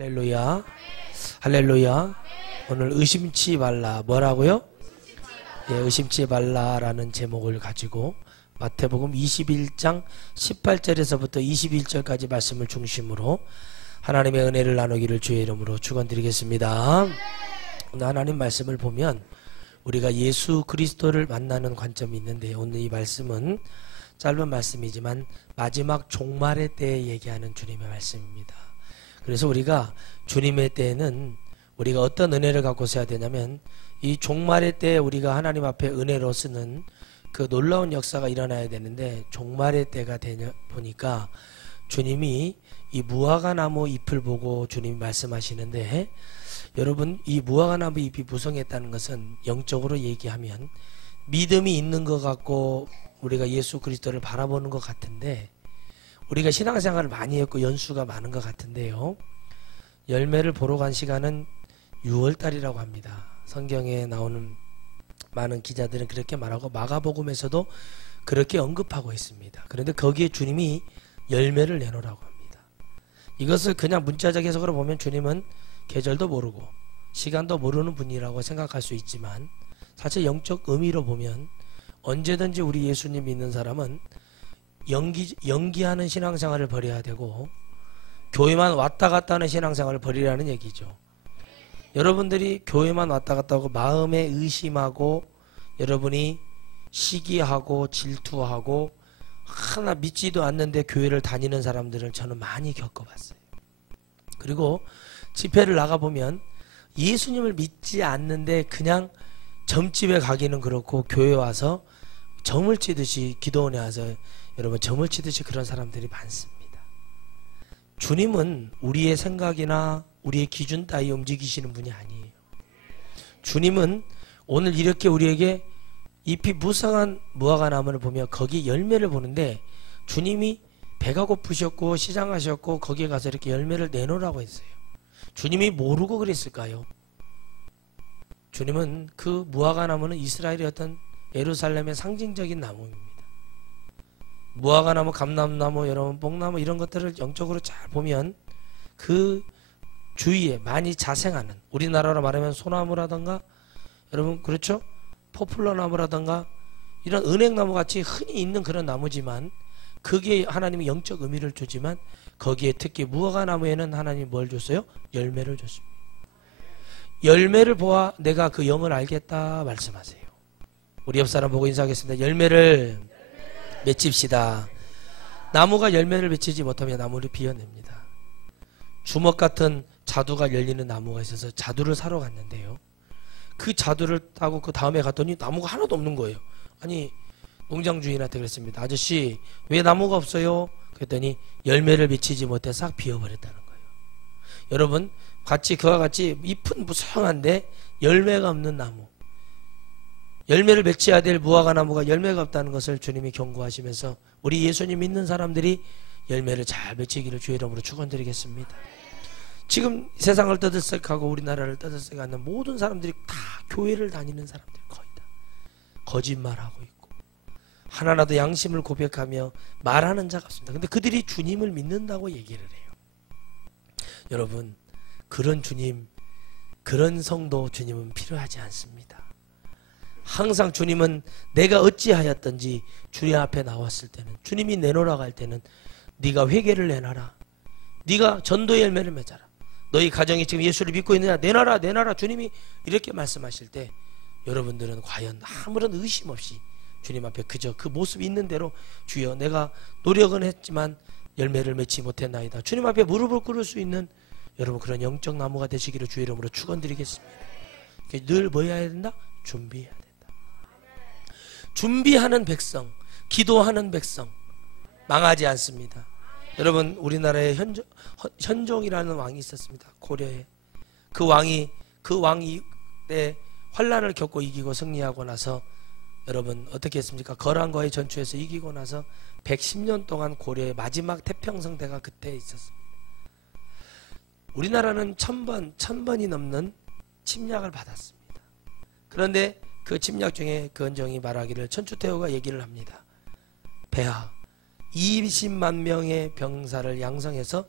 할렐루야. 할렐루야. 오늘 의심치 말라. 뭐라고요? 예, 의심치 말라라는 제목을 가지고 마태복음 21장 18절에서부터 21절까지 말씀을 중심으로 하나님의 은혜를 나누기를 주의 이름으로 축원드리겠습니다. 오늘 하나님 말씀을 보면 우리가 예수 그리스도를 만나는 관점이 있는데, 오늘 이 말씀은 짧은 말씀이지만 마지막 종말의 때에 얘기하는 주님의 말씀입니다. 그래서 우리가 주님의 때에는 우리가 어떤 은혜를 갖고 서야 되냐면, 이 종말의 때에 우리가 하나님 앞에 은혜로 쓰는 그 놀라운 역사가 일어나야 되는데, 종말의 때가 되냐 보니까 주님이 이 무화과나무 잎을 보고 주님이 말씀하시는데, 여러분, 이 무화과나무 잎이 무성했다는 것은 영적으로 얘기하면 믿음이 있는 것 같고 우리가 예수 그리스도를 바라보는 것 같은데, 우리가 신앙생활을 많이 했고 연수가 많은 것 같은데요, 열매를 보러 간 시간은 6월달이라고 합니다. 성경에 나오는 많은 기자들은 그렇게 말하고 마가복음에서도 그렇게 언급하고 있습니다. 그런데 거기에 주님이 열매를 내놓으라고 합니다. 이것을 그냥 문자적 해석으로 보면 주님은 계절도 모르고 시간도 모르는 분이라고 생각할 수 있지만, 사실 영적 의미로 보면 언제든지 우리 예수님 믿는 사람은 연기하는 신앙생활을 버려야 되고 교회만 왔다 갔다 하는 신앙생활을 버리라는 얘기죠. 여러분들이 교회만 왔다 갔다 하고 마음에 의심하고 여러분이 시기하고 질투하고 하나 믿지도 않는데 교회를 다니는 사람들을 저는 많이 겪어봤어요. 그리고 집회를 나가보면 예수님을 믿지 않는데 그냥 점집에 가기는 그렇고 교회 와서 점을 치듯이, 기도원에 와서 여러분 점을 치듯이 그런 사람들이 많습니다. 주님은 우리의 생각이나 우리의 기준 따위 움직이시는 분이 아니에요. 주님은 오늘 이렇게 우리에게 잎이 무성한 무화과나무를 보며 거기에 열매를 보는데, 주님이 배가 고프셨고 시장하셨고 거기에 가서 이렇게 열매를 내놓으라고 했어요. 주님이 모르고 그랬을까요? 주님은 그 무화과나무는 이스라엘의 어떤 예루살렘의 상징적인 나무입니다. 무화과나무, 감람나무, 여러분 뽕나무 이런 것들을 영적으로 잘 보면 그 주위에 많이 자생하는, 우리나라로 말하면 소나무라든가, 여러분 그렇죠? 포플러나무라든가 이런 은행나무 같이 흔히 있는 그런 나무지만, 그게 하나님이 영적 의미를 주지만 거기에 특히 무화과나무에는 하나님이 뭘 줬어요? 열매를 줬습니다. 열매를 보아 내가 그 영을 알겠다 말씀하세요. 우리 옆 사람 보고 인사하겠습니다. 열매를 맺힙시다. 나무가 열매를 맺히지 못하면 나무를 비워냅니다. 주먹 같은 자두가 열리는 나무가 있어서 자두를 사러 갔는데요, 그 자두를 따고 그 다음에 갔더니 나무가 하나도 없는 거예요. 아니, 농장 주인한테 그랬습니다. 아저씨, 왜 나무가 없어요? 그랬더니 열매를 맺히지 못해 싹 비워버렸다는 거예요. 여러분, 같이 그와 같이 잎은 무성한데 열매가 없는 나무, 열매를 맺혀야 될 무화과나무가 열매가 없다는 것을 주님이 경고하시면서 우리 예수님 믿는 사람들이 열매를 잘 맺히기를 주의 이름으로 축원드리겠습니다. 지금 세상을 떠들썩하고 우리나라를 떠들썩하는 모든 사람들이 다 교회를 다니는 사람들, 거의 다 거짓말하고 있고 하나라도 양심을 고백하며 말하는 자가 없습니다. 근데 그들이 주님을 믿는다고 얘기를 해요. 여러분, 그런 주님, 그런 성도 주님은 필요하지 않습니다. 항상 주님은 내가 어찌하였든지 주님 앞에 나왔을 때는, 주님이 내놓으라고 할 때는 네가 회개를 내놔라, 네가 전도의 열매를 맺어라, 너희 가정이 지금 예수를 믿고 있느냐, 내놔라 내놔라, 주님이 이렇게 말씀하실 때 여러분들은 과연 아무런 의심 없이 주님 앞에 그저 그 모습이 있는 대로, 주여 내가 노력은 했지만 열매를 맺지 못했나이다, 주님 앞에 무릎을 꿇을 수 있는 여러분 그런 영적 나무가 되시기를 주의 이름으로 축원드리겠습니다. 늘 뭐 해야 된다? 준비해야 된다. 준비하는 백성, 기도하는 백성 망하지 않습니다. 여러분, 우리나라에 현종이라는 왕이 있었습니다. 고려에. 그 왕이 때 환란을 겪고 이기고 승리하고 나서 여러분 어떻게 했습니까? 거란과의 전투에서 이기고 나서 110년 동안 고려의 마지막 태평성대가 그때 있었습니다. 우리나라는 1000번이 넘는 침략을 받았습니다. 그런데 그 침략 중에 그 헌정이 말하기를, 천추태후가 얘기를 합니다. 폐하 20만 명의 병사를 양성해서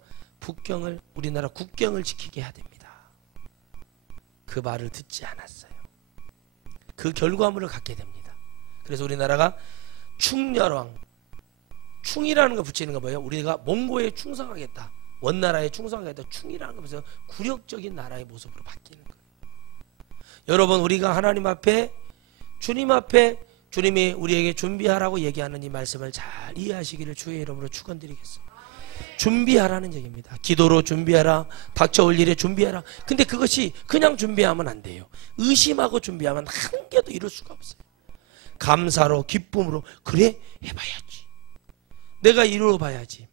우리나라 국경을 지키게 해야 됩니다. 그 말을 듣지 않았어요. 그 결과물을 갖게 됩니다. 그래서 우리나라가 충렬왕, 충이라는 거 붙이는 거 뭐예요? 우리가 몽고에 충성하겠다, 원나라에 충성하겠다, 충이라는 거 보세요. 굴욕적인 나라의 모습으로 바뀌는 거예요. 여러분, 우리가 하나님 앞에, 주님 앞에 주님이 우리에게 준비하라고 얘기하는 이 말씀을 잘 이해하시기를 주의 이름으로 축원드리겠습니다. 준비하라는 얘기입니다. 기도로 준비하라, 닥쳐올 일에 준비하라. 근데 그것이 그냥 준비하면 안 돼요. 의심하고 준비하면 한 개도 이룰 수가 없어요. 감사로, 기쁨으로, 그래 해봐야지, 내가 이루어봐야지,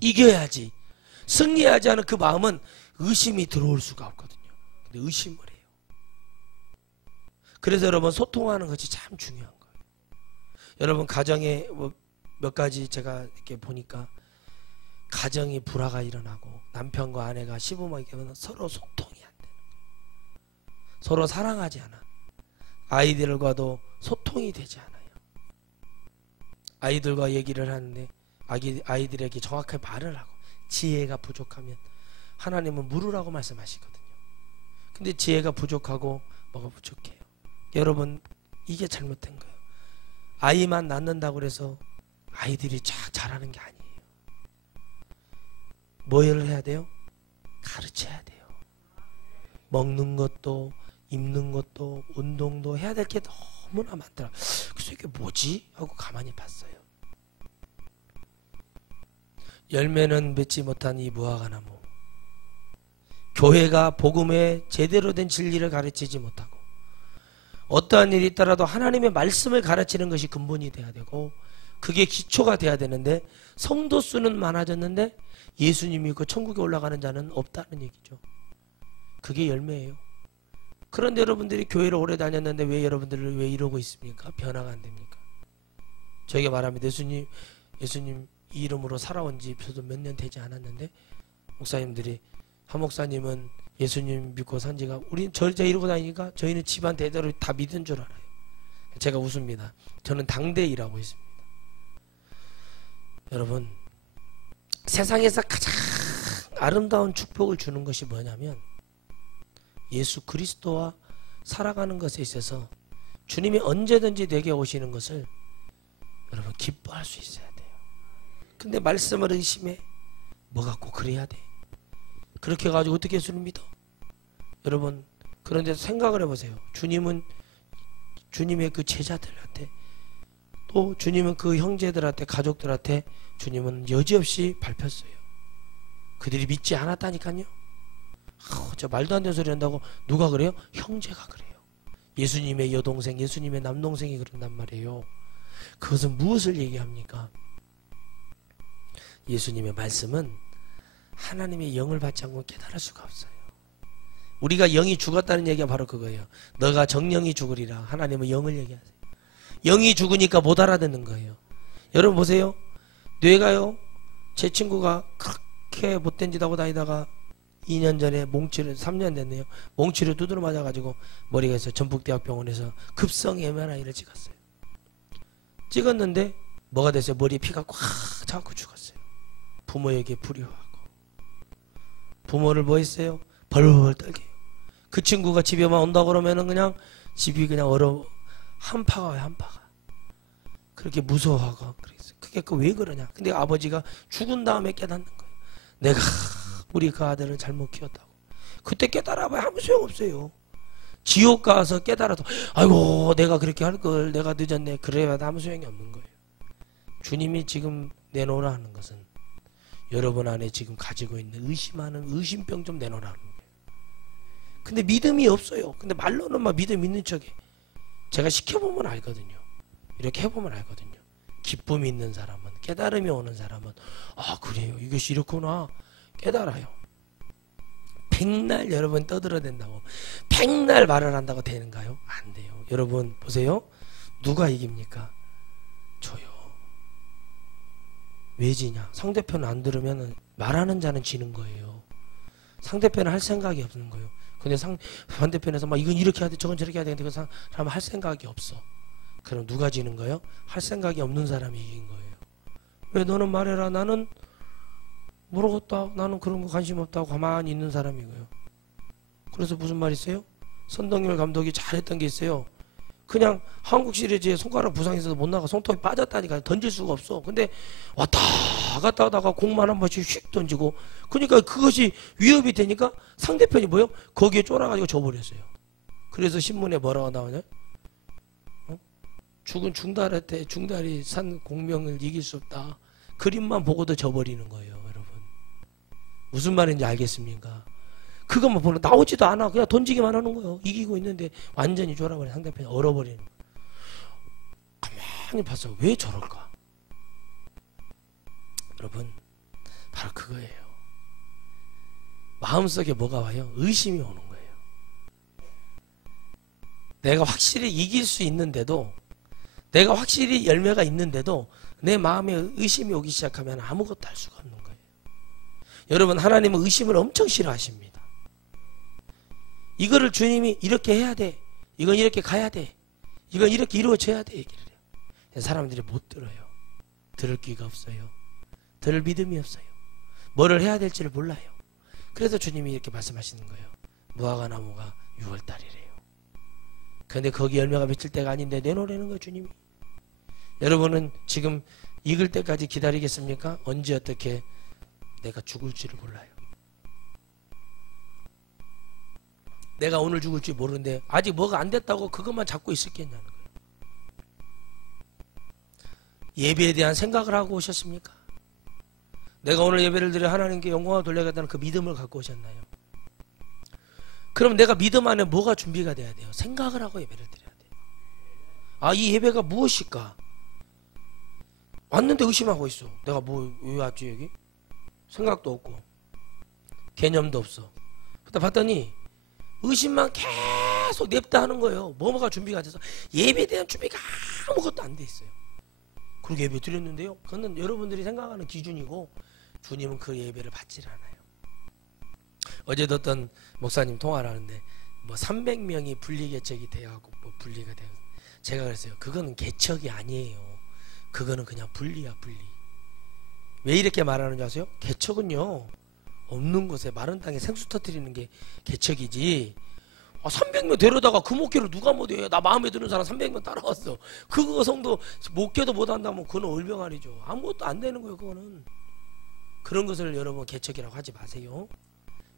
이겨야지, 승리하지 않은 그 마음은 의심이 들어올 수가 없거든요. 근데 의심을 해요. 그래서 여러분, 소통하는 것이 참 중요한 거예요. 여러분, 가정에 몇 가지 제가 이렇게 보니까 가정이 불화가 일어나고 남편과 아내가 시부모에게는 서로 소통이 안 되는 거예요. 서로 사랑하지 않아. 아이들과도 소통이 되지 않아요. 아이들과 얘기를 하는데 아이들에게 정확하게 말을 하고, 지혜가 부족하면 하나님은 물으라고 말씀하시거든요. 근데 지혜가 부족하고 뭐가 부족해요? 여러분, 이게 잘못된 거예요. 아이만 낳는다고 해서 아이들이 잘하는 게 아니에요. 뭘 해야 돼요? 가르쳐야 돼요. 먹는 것도, 입는 것도, 운동도 해야 될 게 너무나 많더라. 그래서 이게 뭐지? 하고 가만히 봤어요. 열매는 맺지 못한 이 무화과나무, 교회가 복음의 제대로 된 진리를 가르치지 못하고 어떠한 일이 있더라도 하나님의 말씀을 가르치는 것이 근본이 돼야 되고, 그게 기초가 돼야 되는데, 성도 수는 많아졌는데 예수님 믿고 천국에 올라가는 자는 없다는 얘기죠. 그게 열매예요. 그런데 여러분들이 교회를 오래 다녔는데 왜 여러분들을 왜 이러고 있습니까? 변화가 안 됩니까? 저에게 말합니다. 예수님 이 이름으로 살아온 지 저도 몇 년 되지 않았는데, 목사님들이, 한 목사님은 예수님 믿고 산 지가, 우린 제가 이러고 다니니까 저희는 집안 대대로 다 믿은 줄 알아요. 제가 웃습니다. 저는 당대 일하고 있습니다. 여러분, 세상에서 가장 아름다운 축복을 주는 것이 뭐냐면, 예수 그리스도와 살아가는 것에 있어서 주님이 언제든지 내게 오시는 것을 여러분 기뻐할 수 있어야 돼요. 근데 말씀을 의심해? 뭐 갖고 그래야 돼? 그렇게 해가지고 어떻게 예수를 믿어? 여러분, 그런데 생각을 해보세요. 주님은 주님의 그 제자들한테, 또 주님은 그 형제들한테, 가족들한테 주님은 여지없이 밟혔어요. 그들이 믿지 않았다니까요. 저 말도 안 되는 소리 한다고. 누가 그래요? 형제가 그래요. 예수님의 여동생, 예수님의 남동생이 그런단 말이에요. 그것은 무엇을 얘기합니까? 예수님의 말씀은 하나님의 영을 받지 않고 깨달을 수가 없어요. 우리가 영이 죽었다는 얘기가 바로 그거예요. 너가 정령이 죽으리라. 하나님은 영을 얘기하세요. 영이 죽으니까 못 알아듣는 거예요. 여러분 보세요. 뇌가요, 제 친구가 그렇게 못된 짓 하고 다니다가 2년 전에 몽치료, 3년 됐네요. 몽치료 두드러 맞아가지고 머리가 있어요. 전북대학병원에서 급성 MRI를 찍었어요. 찍었는데 뭐가 됐어요? 머리에 피가 꽉 차고 죽었어요. 부모에게 불효하고. 부모를 뭐 했어요? 벌벌 떨게요. 그 친구가 집에만 온다 그러면은 그냥 집이 그냥 한파가 와요, 한파가. 그렇게 무서워하고 그랬어요. 그게 왜 그러냐? 근데 아버지가 죽은 다음에 깨닫는 거예요. 내가 우리 그 아들을 잘못 키웠다고. 그때 깨달아봐야 아무 소용없어요. 지옥 가서 깨달아도 아이고 내가 그렇게 할 걸, 내가 늦었네, 그래야 아무 소용이 없는 거예요. 주님이 지금 내놓으라 하는 것은 여러분 안에 지금 가지고 있는 의심하는 의심병 좀 내놓으라는 거예요. 근데 믿음이 없어요. 근데 말로는 막 믿음 있는 척해. 제가 시켜보면 알거든요. 이렇게 해보면 알거든요. 기쁨이 있는 사람은, 깨달음이 오는 사람은, 아 그래요, 이것이 이렇구나 깨달아요. 백날 여러분 떠들어댄다고 백날 말을 한다고 되는가요? 안 돼요. 여러분 보세요. 누가 이깁니까? 저요. 왜 지냐? 상대편 안 들으면 말하는 자는 지는 거예요. 상대편은 할 생각이 없는 거예요. 근데 반대편에서 막 이건 이렇게 해야 돼, 저건 저렇게 해야 되는데 그 사람은 할 생각이 없어. 그럼 누가 지는 거예요? 할 생각이 없는 사람이 이긴 거예요. 왜 너는 말해라, 나는 모르겠다. 나는 그런 거 관심 없다고 가만히 있는 사람이고요. 그래서 무슨 말 있어요? 선동열 감독이 잘했던 게 있어요. 그냥 한국 시리즈에 손가락 부상이 있어서 못 나가. 손톱이 빠졌다니까 던질 수가 없어. 근데 왔다 갔다 하다가 공만 한 번씩 휙 던지고, 그러니까 그것이 위협이 되니까 상대편이 뭐요? 거기에 쫄아가지고 져버렸어요. 그래서 신문에 뭐라고 나오냐? 죽은 중달이 산 공명을 이길 수 없다. 그림만 보고도 져버리는 거예요, 여러분. 무슨 말인지 알겠습니까? 그것만 보는, 나오지도 않아. 그냥 던지기만 하는 거예요. 이기고 있는데 완전히 쫄아버려. 상대편이 얼어버리는 거예요. 가만히 봤어. 왜 저럴까? 여러분, 바로 그거예요. 마음속에 뭐가 와요? 의심이 오는 거예요. 내가 확실히 이길 수 있는데도, 내가 확실히 열매가 있는데도 내 마음에 의심이 오기 시작하면 아무것도 할 수가 없는 거예요. 여러분, 하나님은 의심을 엄청 싫어하십니다. 이거를 주님이 이렇게 해야 돼, 이건 이렇게 가야 돼, 이건 이렇게 이루어져야 돼 얘기를 해요. 사람들이 못 들어요. 들을 귀가 없어요. 들을 믿음이 없어요. 뭐를 해야 될지를 몰라요. 그래서 주님이 이렇게 말씀하시는 거예요. 무화과 나무가 6월달이래요. 그런데 거기 열매가 맺힐 때가 아닌데 내놓으라는 거예요, 주님이. 여러분은 지금 익을 때까지 기다리겠습니까? 언제 어떻게 내가 죽을지를 몰라요. 내가 오늘 죽을지 모르는데 아직 뭐가 안 됐다고 그것만 잡고 있었겠냐는 거예요. 예배에 대한 생각을 하고 오셨습니까? 내가 오늘 예배를 드려 하나님께 영광을 돌려야겠다는 그 믿음을 갖고 오셨나요? 그럼 내가 믿음 안에 뭐가 준비가 돼야 돼요? 생각을 하고 예배를 드려야 돼요. 아, 이 예배가 무엇일까? 왔는데 의심하고 있어. 내가 왜 왔지 여기? 생각도 없고 개념도 없어. 그때 봤더니 의심만 계속 냅다 하는 거예요. 뭐가 준비가 돼서 예배에 대한 준비가 아무것도 안 돼 있어요. 그렇게 예배 드렸는데요, 그건 여러분들이 생각하는 기준이고 주님은 그 예배를 받질 않아요. 어제도 어떤 목사님 통화를 하는데 뭐 300명이 분리개척이 되어가고 뭐 분리가 되어, 제가 그랬어요. 그거는 개척이 아니에요. 그거는 그냥 분리야, 분리. 왜 이렇게 말하는 줄 아세요? 개척은요, 없는 곳에 마른 땅에 생수 터뜨리는 게 개척이지. 300명 데려다가 그 목회를 누가 못해요? 나 마음에 드는 사람 300명 따라왔어. 그거 성도 목회도 못한다면 그건 얼병아리죠. 아무것도 안 되는 거예요, 그거는. 그런 것을 여러분 개척이라고 하지 마세요.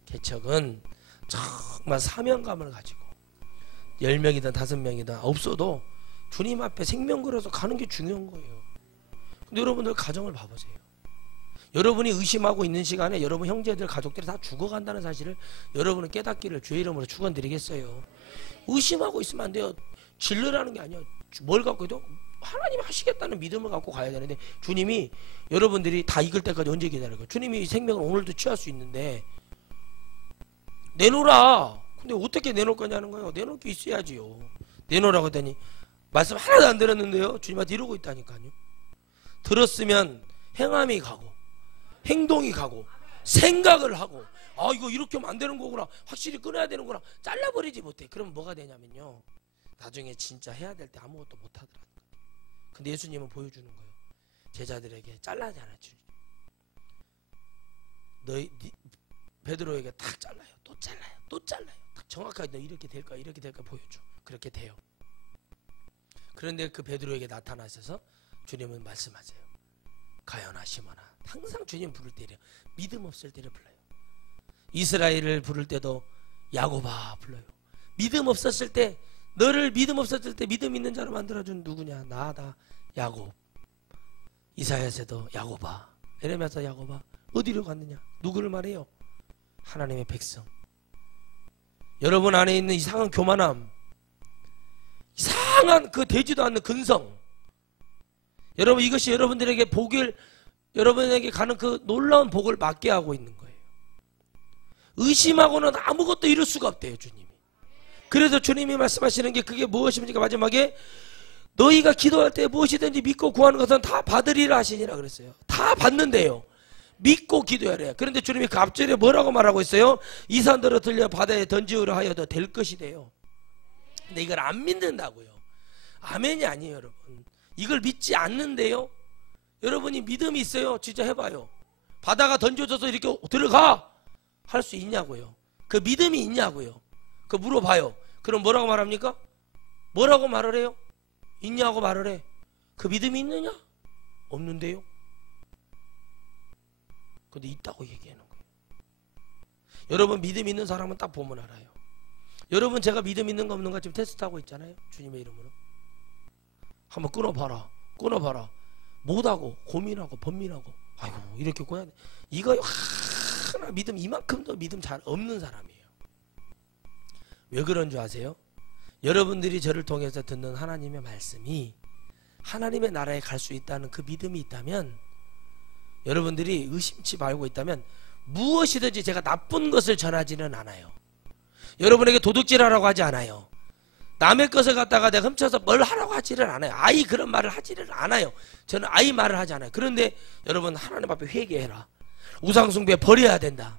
개척은 정말 사명감을 가지고 10명이든 5명이든 없어도 주님 앞에 생명 걸어서 가는 게 중요한 거예요. 근데 여러분들 가정을 봐보세요. 여러분이 의심하고 있는 시간에 여러분 형제들 가족들이 다 죽어간다는 사실을 여러분은 깨닫기를 주의 이름으로 축원드리겠어요. 의심하고 있으면 안 돼요. 질르라는 게 아니에요. 뭘 갖고 해도 하나님 하시겠다는 믿음을 갖고 가야 되는데, 주님이 여러분들이 다 익을 때까지 언제 기다려요? 주님이 생명을 오늘도 취할 수 있는데 내놓으라. 근데 어떻게 내놓을 거냐는 거예요. 내놓을 게 있어야지요. 내놓으라고 했더니 말씀 하나도 안 들었는데요, 주님한테 이러고 있다니까요. 들었으면 행함이 가고 행동이 가고 생각을 하고, 아, 이거 이렇게 하면 안 되는 거구나, 확실히 끊어야 되는구나, 잘라버리지 못해. 그럼 뭐가 되냐면요, 나중에 진짜 해야 될 때 아무것도 못하더라고요. 근데 예수님은 보여주는 거예요. 제자들에게 잘라지 않았죠. 베드로에게 딱 잘라요. 또 잘라요. 또 잘라요. 딱 정확하게 너 이렇게 될 거야, 이렇게 될 거야 보여줘. 그렇게 돼요. 그런데 그 베드로에게 나타나셔서 주님은 말씀하세요. 가요나 시모나. 항상 주님 부를 때래요. 믿음 없을 때를 불러요. 이스라엘을 부를 때도 야고바 불러요. 믿음 없었을 때, 너를 믿음 없었을 때 믿음 있는 자로 만들어준 누구냐? 나다, 야곱. 이사야서도 야고바, 에레미야서 야고바. 어디로 갔느냐? 누구를 말해요? 하나님의 백성. 여러분 안에 있는 이상한 교만함, 이상한 그 되지도 않는 근성, 여러분 이것이 여러분들에게 복을, 여러분에게 가는 그 놀라운 복을 막게 하고 있는 거예요. 의심하고는 아무것도 이룰 수가 없대요, 주님이. 그래서 주님이 말씀하시는 게 그게 무엇입니까? 마지막에 너희가 기도할 때 무엇이든지 믿고 구하는 것은 다 받으리라 하시니라 그랬어요. 다 받는데요, 믿고 기도하래요. 그런데 주님이 그 앞절에 뭐라고 말하고 있어요? 이 산들을 들려 바다에 던지으려 하여도 될 것이래요. 근데 이걸 안 믿는다고요. 아멘이 아니에요, 여러분. 이걸 믿지 않는데요, 여러분이 믿음이 있어요? 진짜 해봐요. 바다가 던져져서 이렇게 들어가 할 수 있냐고요. 그 믿음이 있냐고요. 그 물어봐요. 그럼 뭐라고 말합니까? 뭐라고 말을 해요? 있냐고 말을 해. 그 믿음이 있느냐? 없는데요. 근데 있다고 얘기하는 거예요. 여러분 믿음 있는 사람은 딱 보면 알아요. 여러분 제가 믿음 있는 거 없는가 지금 테스트하고 있잖아요. 주님의 이름으로. 한번 끊어봐라. 끊어봐라. 못하고 고민하고 번민하고 아이고 이렇게 꼬야 돼. 이거 하나 믿음 이만큼도 믿음 잘 없는 사람이에요. 왜 그런 줄 아세요? 여러분들이 저를 통해서 듣는 하나님의 말씀이 하나님의 나라에 갈 수 있다는 그 믿음이 있다면, 여러분들이 의심치 말고 있다면 무엇이든지 제가 나쁜 것을 전하지는 않아요. 여러분에게 도둑질하라고 하지 않아요. 남의 것을 갖다가 내가 훔쳐서 뭘 하라고 하지를 않아요. 아이 그런 말을 하지를 않아요. 저는 아이 말을 하지 않아요. 그런데 여러분 하나님 앞에 회개해라. 우상숭배 버려야 된다.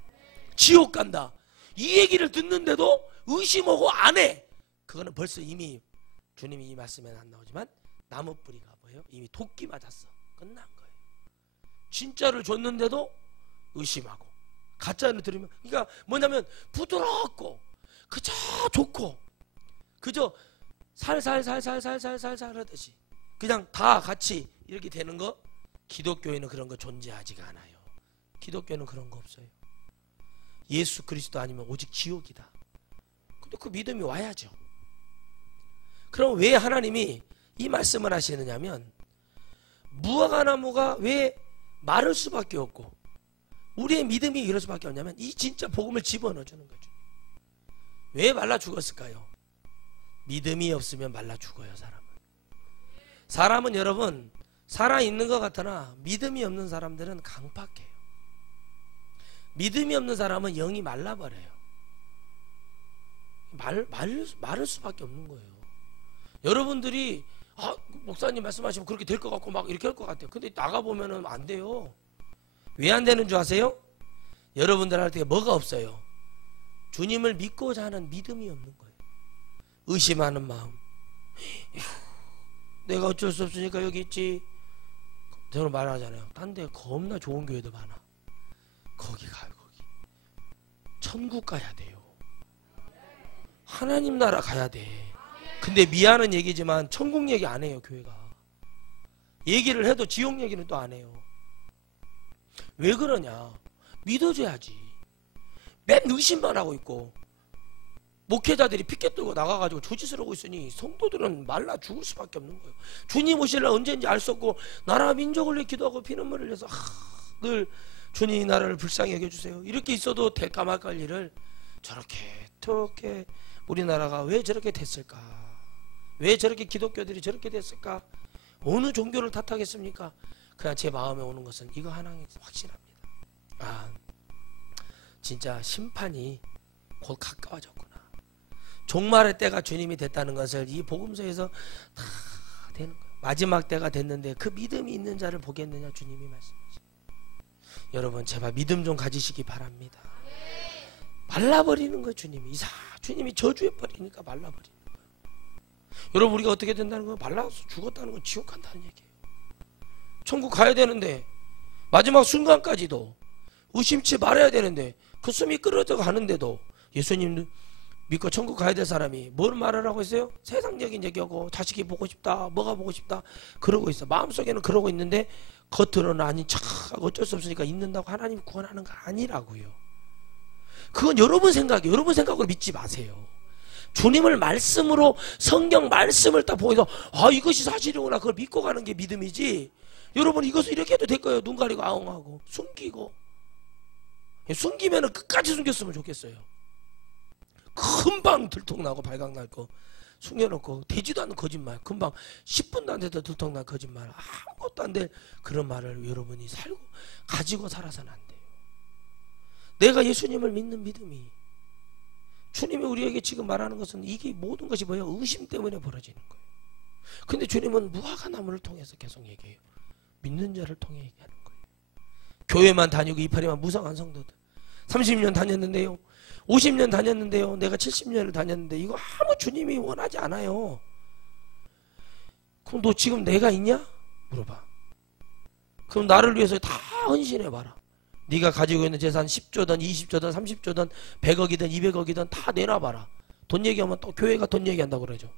지옥 간다. 이 얘기를 듣는데도 의심하고 안 해. 그거는 벌써 이미 주님이 이 말씀에는 안 나오지만 나무 뿌리가 뭐예요? 이미 도끼 맞았어. 끝난 거예요. 진짜를 줬는데도 의심하고 가짜를 들으면, 그러니까 뭐냐면 부드럽고 그저 좋고 그저 살살살살살살살 하듯이 그냥 다 같이 이렇게 되는 거, 기독교에는 그런 거 존재하지가 않아요. 기독교는 그런 거 없어요. 예수 그리스도 아니면 오직 지옥이다. 근데 그 믿음이 와야죠. 그럼 왜 하나님이 이 말씀을 하시느냐면, 무화과나무가 왜 마를 수밖에 없고 우리의 믿음이 이럴 수밖에 없냐면 이 진짜 복음을 집어넣어주는 거죠. 왜 말라 죽었을까요? 믿음이 없으면 말라 죽어요. 사람은 여러분 살아있는 것 같으나 믿음이 없는 사람들은 강팍해요. 믿음이 없는 사람은 영이 말라버려요. 마를 수밖에 없는 거예요. 여러분들이 목사님 말씀하시면 그렇게 될 것 같고 막 이렇게 할 것 같아요. 근데 나가보면은 안 돼요. 왜 안 되는 줄 아세요? 여러분들한테 뭐가 없어요? 주님을 믿고자 하는 믿음이 없는 거예요. 의심하는 마음. 내가 어쩔 수 없으니까 여기 있지. 저는 말하잖아요. 딴 데 겁나 좋은 교회도 많아. 거기 가요. 거기 천국 가야 돼요. 하나님 나라 가야 돼. 근데 미안한 얘기지만 천국 얘기 안 해요. 교회가 얘기를 해도 지옥 얘기는 또 안 해요. 왜 그러냐? 믿어줘야지. 맨 의심만 하고 있고 목회자들이 피켓 들고 나가가지고 조지스러고 있으니 성도들은 말라 죽을 수밖에 없는 거예요. 주님 오실날 언제인지 알 수 없고 나라 민족을 위해 기도하고 피눈물을 흘려서 늘 주님 이 나라를 불쌍히 여겨주세요 이렇게 있어도 될까 말까 할 일을 저렇게 우리나라가 왜 저렇게 됐을까? 왜 저렇게 기독교들이 저렇게 됐을까? 어느 종교를 탓하겠습니까? 그냥 제 마음에 오는 것은 이거 하나는 확실합니다. 진짜 심판이 곧 가까워졌구나. 종말의 때가 주님이 됐다는 것을 이 복음서에서 다 되는 거예요. 마지막 때가 됐는데 그 믿음이 있는 자를 보겠느냐 주님이 말씀하시죠. 여러분 제발 믿음 좀 가지시기 바랍니다. 말라버리는 거예요. 주님이 저주해버리니까 말라버리는 거예요. 여러분 우리가 어떻게 된다는 거예요? 말라서 죽었다는 건 지옥 간다는 얘기예요. 천국 가야 되는데 마지막 순간까지도 의심치 말아야 되는데 그 숨이 끌어져 가는데도 예수님 믿고 천국 가야 될 사람이 뭘 말을 하고 있어요? 세상적인 얘기하고 자식이 보고 싶다, 뭐가 보고 싶다 그러고 있어. 마음속에는 그러고 있는데 겉으로는 아닌 척 어쩔 수 없으니까 있는다고 하나님 구원하는 거 아니라고요. 그건 여러분 생각이에요. 여러분 생각으로 믿지 마세요. 주님을 말씀으로 성경 말씀을 딱 보면서 이것이 사실이구나 그걸 믿고 가는 게 믿음이지. 여러분 이것을 이렇게 해도 될 거예요. 눈 가리고 아웅하고 숨기면은 끝까지 숨겼으면 좋겠어요. 금방 들통나고 발각날 거 숨겨놓고 되지도 않는 거짓말, 금방 10분도 안 돼도 들통날 거짓말, 아무것도 안 될 그런 말을 여러분이 가지고 살아서는 안 돼요. 내가 예수님을 믿는 믿음이, 주님이 우리에게 지금 말하는 것은 이게 모든 것이 뭐예요? 의심 때문에 벌어지는 거예요. 근데 주님은 무화과나무를 통해서 계속 얘기해요. 믿는 자를 통해 얘기하는 거예요. 교회만 다니고 이파리만 무성한 성도들 30년 다녔는데요, 50년 다녔는데요, 내가 70년을 다녔는데 이거 아무 주님이 원하지 않아요. 그럼 너 지금 내가 있냐? 물어봐. 그럼 나를 위해서 다 헌신해봐라. 네가 가지고 있는 재산 10조든 20조든 30조든 100억이든 200억이든 다 내놔봐라. 돈 얘기하면 또 교회가 돈 얘기한다고 그러죠.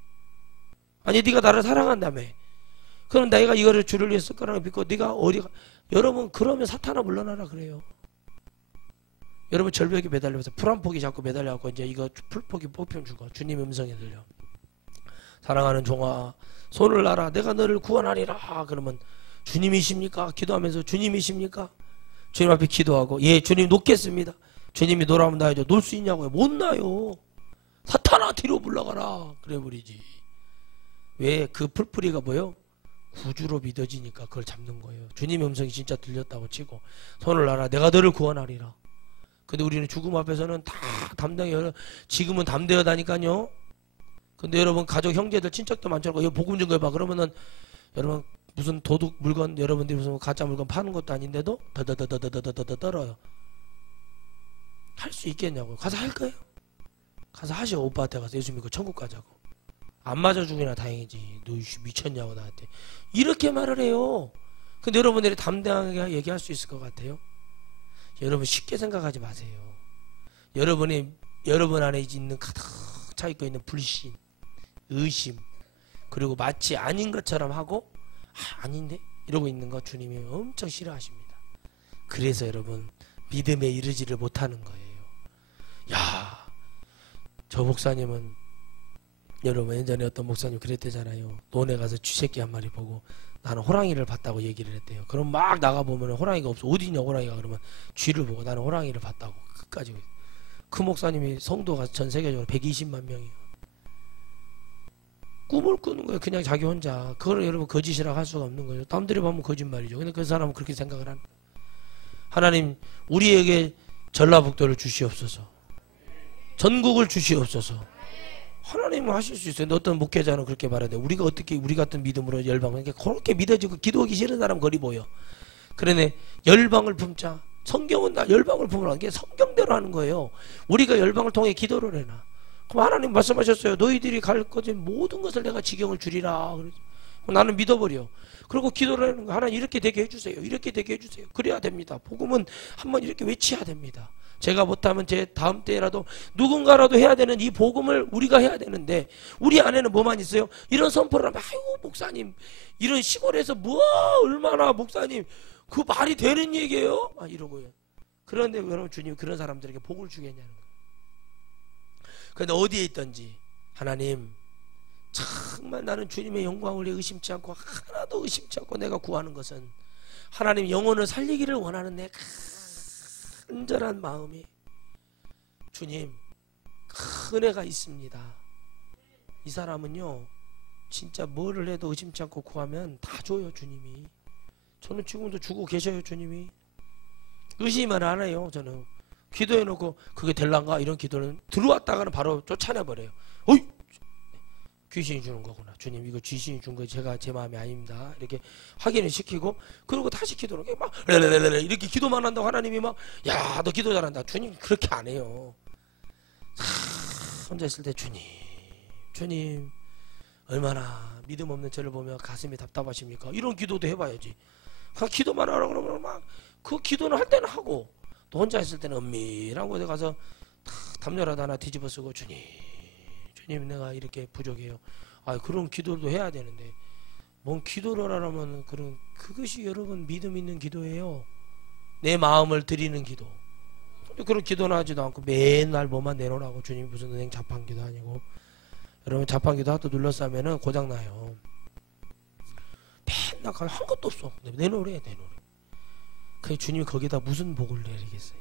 아니 네가 나를 사랑한다며. 그럼 내가 이거를 주를 위해 쓸 거라고 믿고 네가 어디가. 여러분 그러면 사탄아 물러나라 그래요. 여러분 절벽에 매달려서 풀 한 폭이 자꾸 매달려갖고 이제 이거 풀폭이 뽑히면 죽어. 주님 음성이 들려. 사랑하는 종아 손을 놔라 내가 너를 구원하리라. 그러면 주님이십니까? 기도하면서 주님이십니까? 주님 앞에 기도하고 예 주님 놓겠습니다. 주님이 놓으라면 놔야죠. 놓을 수 있냐고요? 못 놔요. 사탄아 뒤로 물러가라 그래 버리지. 왜? 그 풀뿌리가 뭐요? 구주로 믿어지니까 그걸 잡는 거예요. 주님의 음성이 진짜 들렸다고 치고 손을 놔라 내가 너를 구원하리라. 근데 우리는 죽음 앞에서는 다 담당해요. 지금은 담대하다니까요. 근데 여러분 가족 형제들 친척도 많잖아요. 이거 복음 좀 해봐 그러면은 여러분 무슨 도둑 물건 여러분들이 무슨 가짜 물건 파는 것도 아닌데도 더더더더더더더 떨어요. 할 수 있겠냐고요. 가서 할 거예요. 가서 하셔. 오빠한테 가서 예수 믿고 천국 가자고. 안 맞아 죽이나 다행이지. 너 미쳤냐고 나한테 이렇게 말을 해요. 근데 여러분들이 담대하게 얘기할 수 있을 것 같아요? 여러분 쉽게 생각하지 마세요. 여러분 안에 있는 가득 차 있고 있는 불신, 의심, 그리고 마치 아닌 것처럼 하고 아닌데 이러고 있는 거 주님이 엄청 싫어하십니다. 그래서 여러분 믿음에 이르지를 못하는 거예요. 야, 저 목사님은 여러분 예전에 어떤 목사님 그랬대잖아요. 논에 가서 쥐새끼 한 마리 보고 나는 호랑이를 봤다고 얘기를 했대요. 그럼 막 나가보면 호랑이가 없어. 어디냐 호랑이가. 그러면 쥐를 보고 나는 호랑이를 봤다고 끝까지. 그 목사님이 성도가 전 세계적으로 120만 명이에요. 꿈을 꾸는 거예요. 그냥 자기 혼자. 그걸 여러분 거짓이라고 할 수가 없는 거예요. 남들이 보면 거짓말이죠. 근데 그 사람은 그렇게 생각을 하는 거예요. 하나님 우리에게 전라북도를 주시옵소서. 전국을 주시옵소서. 하나님은 하실 수 있어요. 어떤 목회자는 그렇게 말하는데 우리가 어떻게 우리 같은 믿음으로 열방을 그렇게 믿어지고 기도하기 싫은 사람 거리 보여. 그러네 열방을 품자. 성경은 나 열방을 품으라는 게 성경대로 하는 거예요. 우리가 열방을 통해 기도를 해놔. 그럼 하나님 말씀하셨어요. 너희들이 갈 것인 모든 것을 내가 지경을 주리라. 그래서 나는 믿어버려. 그리고 기도를 하는 거 하나님 이렇게 되게 해주세요. 이렇게 되게 해주세요. 그래야 됩니다. 복음은 한번 이렇게 외쳐야 됩니다. 제가 못하면 제 다음 때라도 누군가라도 해야 되는 이 복음을 우리가 해야 되는데 우리 안에는 뭐만 있어요? 이런 선포를 하면 아유 목사님 이런 시골에서 뭐 얼마나 목사님 그 말이 되는 얘기예요? 막 이러고요. 그런데 여러분 주님 그런 사람들에게 복을 주겠냐는 거예요. 그런데 어디에 있든지 하나님 정말 나는 주님의 영광을 의심치 않고 하나도 의심치 않고 내가 구하는 것은 하나님 영혼을 살리기를 원하는 내 간절한 마음이 주님 은혜가 있습니다. 이 사람은요 진짜 뭐를 해도 의심치 않고 구하면 다 줘요 주님이. 저는 지금도 주고 계셔요 주님이. 의심을 안 해요. 저는 기도해놓고 그게 될란가 이런 기도는 들어왔다가는 바로 쫓아내버려요. 어이 귀신이 주는 거구나. 주님 이거 귀신이 준 거 제가 제 마음이 아닙니다. 이렇게 확인을 시키고 그리고 다시 기도를 막 이렇게 기도만 한다고 하나님이 막 야 너 기도 잘한다. 주님 그렇게 안 해요. 혼자 있을 때 주님 얼마나 믿음 없는 저를 보며 가슴이 답답하십니까? 이런 기도도 해봐야지. 기도만 하라고 그러면 막 그 기도는 할 때는 하고 또 혼자 있을 때는 은밀한 곳에 가서 담요라도 하나 뒤집어 쓰고 주님 내가 이렇게 부족해요. 아 그런 기도도 해야 되는데 뭔 기도를 하라면 그것이 여러분 믿음 있는 기도예요. 내 마음을 드리는 기도. 근데 그런 기도는 하지도 않고 맨날 뭐만 내놓으라고. 주님 무슨 은행 자판기도 아니고. 여러분 자판기도 하도 눌러싸면은 고장나요. 맨날 한 것도 없어. 내놓으래. 그 주님이 거기다 무슨 복을 내리겠어요.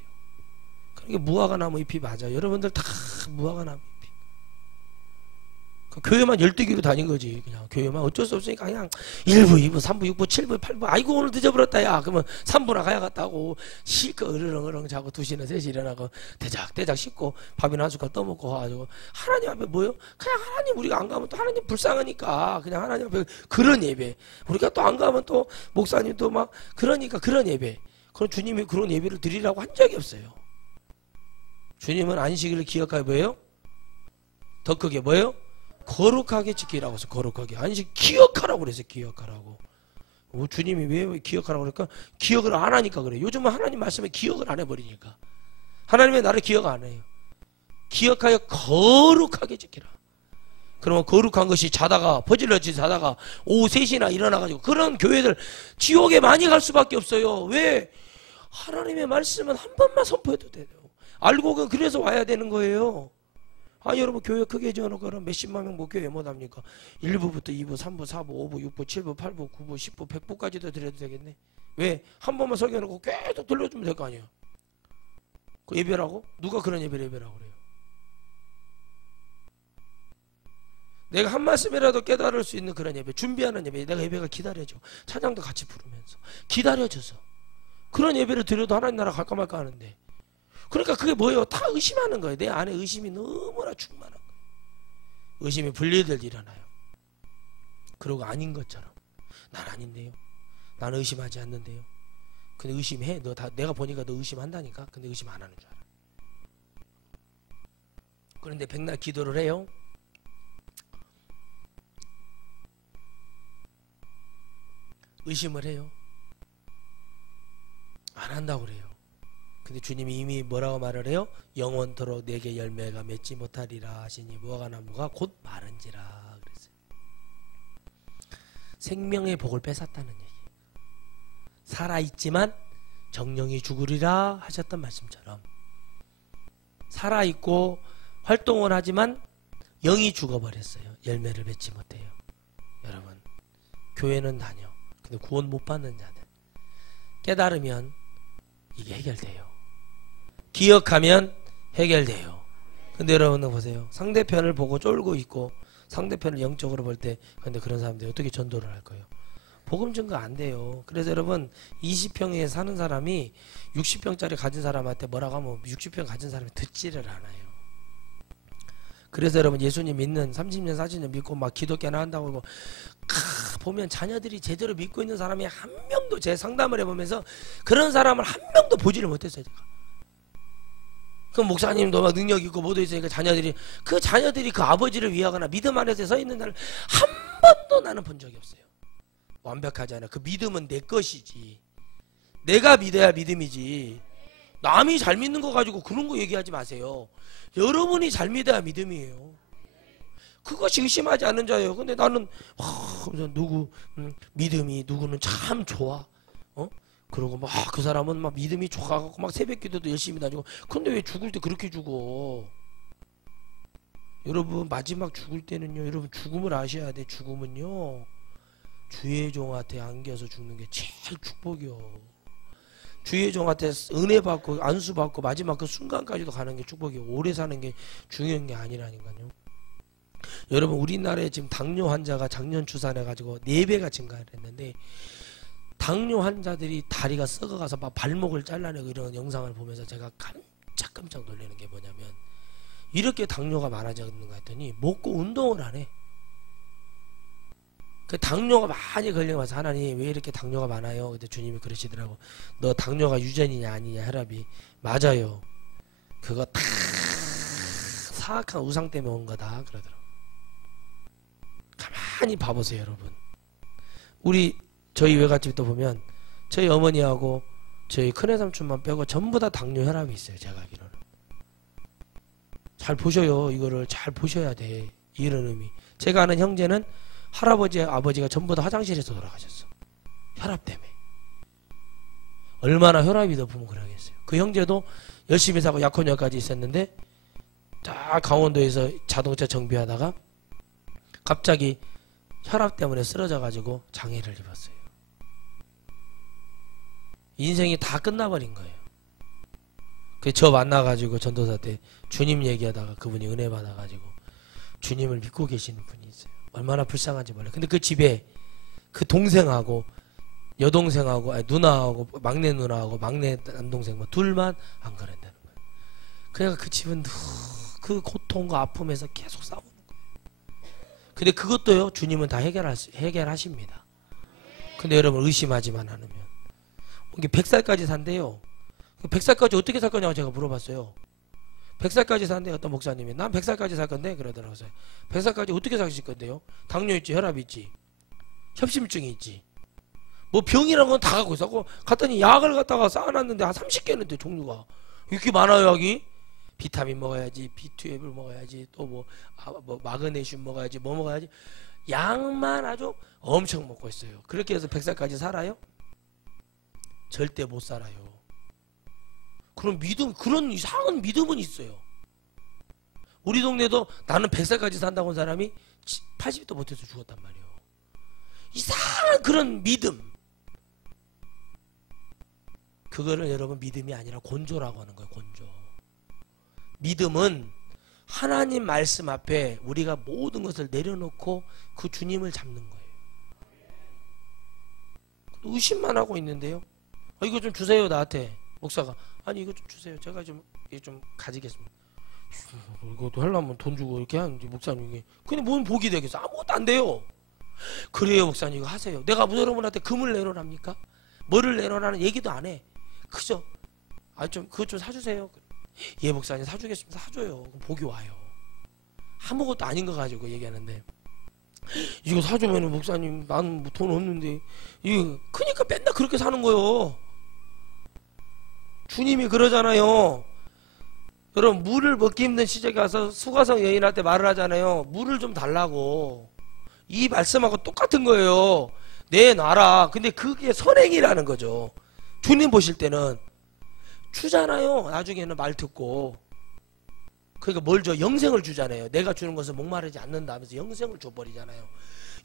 그러니까 무화과 나무 잎이 맞아. 여러분들 다 무화과 나무 잎이. 교회만 12기로 다닌 거지. 그냥 교회만 어쩔 수 없으니까 그냥 1부, 2부, 3부, 6부, 7부, 8부. 아이고 오늘 늦어버렸다 야. 그러면 3부나 가야겠다고 실컷 으르렁으르렁 자고 2시나 3시 일어나고 대작대작 씻고 밥이나 한 숟갈 떠먹고 와가지고 하나님 앞에 뭐요? 그냥 하나님 우리가 안 가면 또 하나님 불쌍하니까 그냥 하나님 앞에 그런 예배. 우리가 또 안 가면 또 목사님도 막 그러니까 그런 예배. 그럼 주님이 그런 예배를 드리라고 한 적이 없어요. 주님은 안식일을 기억하여 뭐예요? 더 크게 뭐예요? 거룩하게 지키라고 해서 거룩하게. 안식 기억하라고 그래서 기억하라고. 주님이 왜 기억하라고 그러니까 기억을 안 하니까 그래. 요즘은 하나님 말씀에 기억을 안 해버리니까. 하나님의 나를 기억 안 해요. 기억하여 거룩하게 지키라. 그러면 거룩한 것이 자다가 퍼질러지 자다가 오후 3시나 일어나가지고 그런 교회들 지옥에 많이 갈 수밖에 없어요. 왜? 하나님의 말씀은 한 번만 선포해도 돼요. 알고 그래서 와야 되는 거예요. 여러분 교회 크게 지어놓고 몇십만 명 목교회 못합니까? 1부부터 2부, 3부, 4부, 5부, 6부, 7부, 8부, 9부, 10부, 100부까지도 드려도 되겠네. 왜? 한 번만 설교해놓고 계속 들려주면 될 거 아니에요. 그 예배라고? 누가 그런 예배라고 그래요? 내가 한 말씀이라도 깨달을 수 있는 그런 예배, 준비하는 예배, 내가 예배가 기다려져. 찬양도 같이 부르면서 기다려져서 그런 예배를 드려도 하나님 나라 갈까 말까 하는데, 그러니까 그게 뭐예요? 다 의심하는 거예요. 내 안에 의심이 너무나 충만한 거예요. 의심이 분리될 일어나요. 그러고 아닌 것처럼 난 아닌데요, 난 의심하지 않는데요. 근데 의심해. 너 다 내가 보니까 너 의심한다니까. 근데 의심 안 하는 줄 알아. 그런데 백날 기도를 해요. 의심을 해요. 안 한다고 그래요. 근데 주님이 이미 뭐라고 말을 해요? 영원토록 내게 열매가 맺지 못하리라 하시니 무화과 나무가 곧 마른지라 그랬어요. 생명의 복을 뺏었다는 얘기. 살아있지만 정령이 죽으리라 하셨던 말씀처럼, 살아있고 활동을 하지만 영이 죽어버렸어요. 열매를 맺지 못해요. 여러분, 교회는 다녀. 근데 구원 못 받는 자들 깨달으면 이게 해결돼요. 기억하면 해결돼요. 근데 여러분 보세요. 상대편을 보고 쫄고 있고 상대편을 영적으로 볼 때, 근데 그런 사람들이 어떻게 전도를 할 거예요? 복음 증거 안 돼요. 그래서 여러분 20평에 사는 사람이 60평짜리 가진 사람한테 뭐라고 하면 60평 가진 사람이 듣지를 않아요. 그래서 여러분 예수님 믿는 30년 40년 믿고 막 기독교나 한다고 하고 보면 자녀들이 제대로 믿고 있는 사람이 한 명도, 제 상담을 해보면서 그런 사람을 한 명도 보지를 못했어요. 제가. 그럼 목사님도 막 능력 있고 모두 있으니까 자녀들이 그 아버지를 위하거나 믿음 안에서 서 있는 날을 한 번도 나는 본 적이 없어요. 완벽하지 않아. 그 믿음은 내 것이지. 내가 믿어야 믿음이지. 남이 잘 믿는 거 가지고 그런 거 얘기하지 마세요. 여러분이 잘 믿어야 믿음이에요. 그것이 의심하지 않는 자예요. 근데 나는 믿음이 누구는 참 좋아. 그러고 막 그 사람은 막 믿음이 좋아갖고 막 새벽기도도 열심히 다니고. 근데 왜 죽을 때 그렇게 죽어? 여러분 마지막 죽을 때는요, 여러분 죽음을 아셔야 돼. 죽음은요 주의 종한테 안겨서 죽는 게 제일 축복이요. 주의 종한테 은혜 받고 안수 받고 마지막 그 순간까지도 가는 게 축복이요. 오래 사는 게 중요한 게 아니라니까요. 여러분 우리나라에 지금 당뇨 환자가 작년 추산해가지고 4배가 증가를 했는데, 당뇨 환자들이 다리가 썩어가서 막 발목을 잘라내고 이런 영상을 보면서 제가 깜짝 놀라는 게 뭐냐면, 이렇게 당뇨가 많아졌는가 했더니 먹고 운동을 안 해. 그 당뇨가 많이 걸려와서 하나님 왜 이렇게 당뇨가 많아요? 근데 주님이 그러시더라고. 너 당뇨가 유전이냐 아니냐 혈압이. 맞아요. 그거 다 사악한 우상 때문에 온 거다 그러더라고. 가만히 봐보세요 여러분. 저희 외갓집도 보면 저희 어머니하고 저희 큰애삼촌만 빼고 전부 다 당뇨 혈압이 있어요. 제가 알기로는. 잘 보셔요. 이거를 잘 보셔야 돼. 이런 의미. 제가 아는 형제는 할아버지 아버지가 전부 다 화장실에서 돌아가셨어. 혈압 때문에. 얼마나 혈압이 높으면 그러겠어요. 그 형제도 열심히 사고 약혼녀까지 있었는데 딱 강원도에서 자동차 정비하다가 갑자기 혈압 때문에 쓰러져 가지고 장애를 입었어요. 인생이 다 끝나버린 거예요. 저 만나가지고 전도사 때 주님 얘기하다가 그분이 은혜 받아가지고 주님을 믿고 계시는 분이 있어요. 얼마나 불쌍한지 몰라요. 근데 그 집에 그 동생하고 여동생하고 누나하고 막내 누나하고 막내 남동생 둘만 안 그런다는 거예요. 그러니까 그 집은 그 고통과 아픔에서 계속 싸우는 거예요. 근데 그것도요 주님은 다 해결하십니다. 근데 여러분 의심하지만 않으면. 이게 100살까지 산대요. 100살까지 어떻게 살 거냐고 제가 물어봤어요. 100살까지 산대. 어떤 목사님이 난 100살까지 살 건데 그러더라고요. 100살까지 어떻게 사실 건데요? 당뇨 있지, 혈압 있지, 협심증이 있지, 뭐 병이란 건 다 갖고 있어. 갔더니 약을 갖다가 쌓아놨는데 한 30개는데 종류가 이렇게 많아요. 약이 비타민 먹어야지, B12을 먹어야지, 또 뭐 마그네슘 먹어야지, 뭐 먹어야지, 약만 아주 엄청 먹고 있어요. 그렇게 해서 100살까지 살아요? 절대 못 살아요. 그런 믿음, 그런 이상한 믿음은 있어요. 우리 동네도 나는 100살까지 산다고 한 사람이 80도 못해서 죽었단 말이에요. 이상한 그런 믿음, 그거를 여러분 믿음이 아니라 곤조라고 하는 거예요. 곤조. 믿음은 하나님 말씀 앞에 우리가 모든 것을 내려놓고 그 주님을 잡는 거예요. 의심만 하고 있는데요. 이거 좀 주세요. 나한테 목사가 아니 이거 좀 주세요. 제가 좀 가지겠습니다. 이것도 하려면 돈 주고 이렇게 하는지 목사님이 근데 뭔 복이 되겠어? 아무것도 안 돼요. 그래요 목사님 이거 하세요. 내가 여러분한테 금을 내놓으랍니까? 뭐를 내놓으라는 얘기도 안 해. 그죠? 좀 그것 좀 사주세요. 예 목사님 사주겠습니다. 사줘요. 그럼 복이 와요. 아무것도 아닌 거 가지고 얘기하는데 이거 사주면은 목사님 나는 뭐 돈 없는데 이거 그러니까 맨날 그렇게 사는 거요. 주님이 그러잖아요. 여러분 물을 먹기 힘든 시절에 가서 수가성 여인한테 말을 하잖아요. 물을 좀 달라고. 이 말씀하고 똑같은 거예요. 내놔라. 근데 그게 선행이라는 거죠. 주님 보실 때는 주잖아요. 나중에는 말 듣고. 그러니까 뭘 줘? 영생을 주잖아요. 내가 주는 것은 목마르지 않는다 하면서 영생을 줘버리잖아요.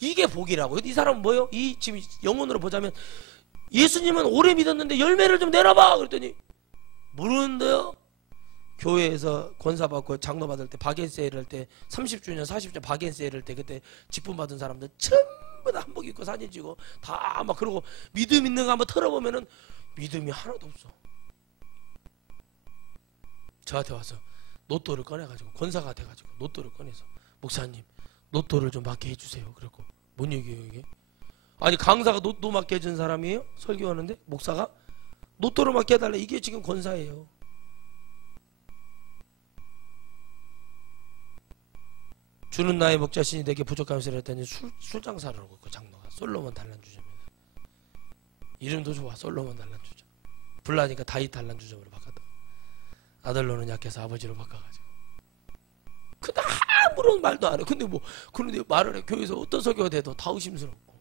이게 복이라고. 이 사람은 뭐예요? 이 지금 영혼으로 보자면 예수님은 오래 믿었는데 열매를 좀 내놔봐 그랬더니 모르는데요. 교회에서 권사받고 장로 받을 때 바겐세일 할 때 30주년 40주년 바겐세일 할 때 그때 직분 받은 사람들 전부 다 한복 입고 사진 찍고 다 막 그러고 믿음 있는 거 한번 털어보면은 믿음이 하나도 없어. 저한테 와서 로또를 꺼내가지고 권사가 돼가지고 로또를 꺼내서 목사님 로또를 좀 맞게 해주세요. 그랬고 뭔 얘기예요 이게? 아니 강사가 로또 맞게 해준 사람이에요? 설교하는데 목사가 로또를 맞게 해달라. 이게 지금 권사예요. 주는 나의 목자신이 내게 부족함을 했더니 술장사를 하고 있고 장로가 솔로몬 단란주점입니다. 이름도 좋아. 솔로몬 단란주점. 불나니까 다윗 단란주점으로 바꿨다. 아들로는 약해서 아버지로 바꿔가지고. 근데 아무런 말도 안 해. 근데 뭐 그런데 말을 해. 교회에서 어떤 설교가 돼도 다 의심스럽고.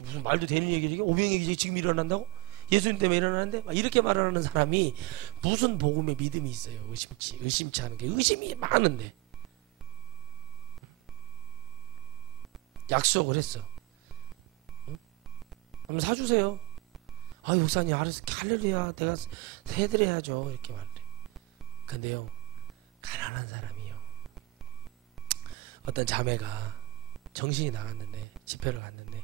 무슨 말도 되는 얘기지? 오병 얘기지 지금 일어난다고? 예수님 때문에 일어나는데? 막 이렇게 말하는 사람이 무슨 복음에 믿음이 있어요? 의심치 않은 게. 의심이 많은데. 약속을 했어. 응? 한번 사주세요. 아유 목사님 알았어. 할렐루야. 내가 해드려야죠. 이렇게 말해. 근데요 가난한 사람이요. 어떤 자매가 정신이 나갔는데 집회를 갔는데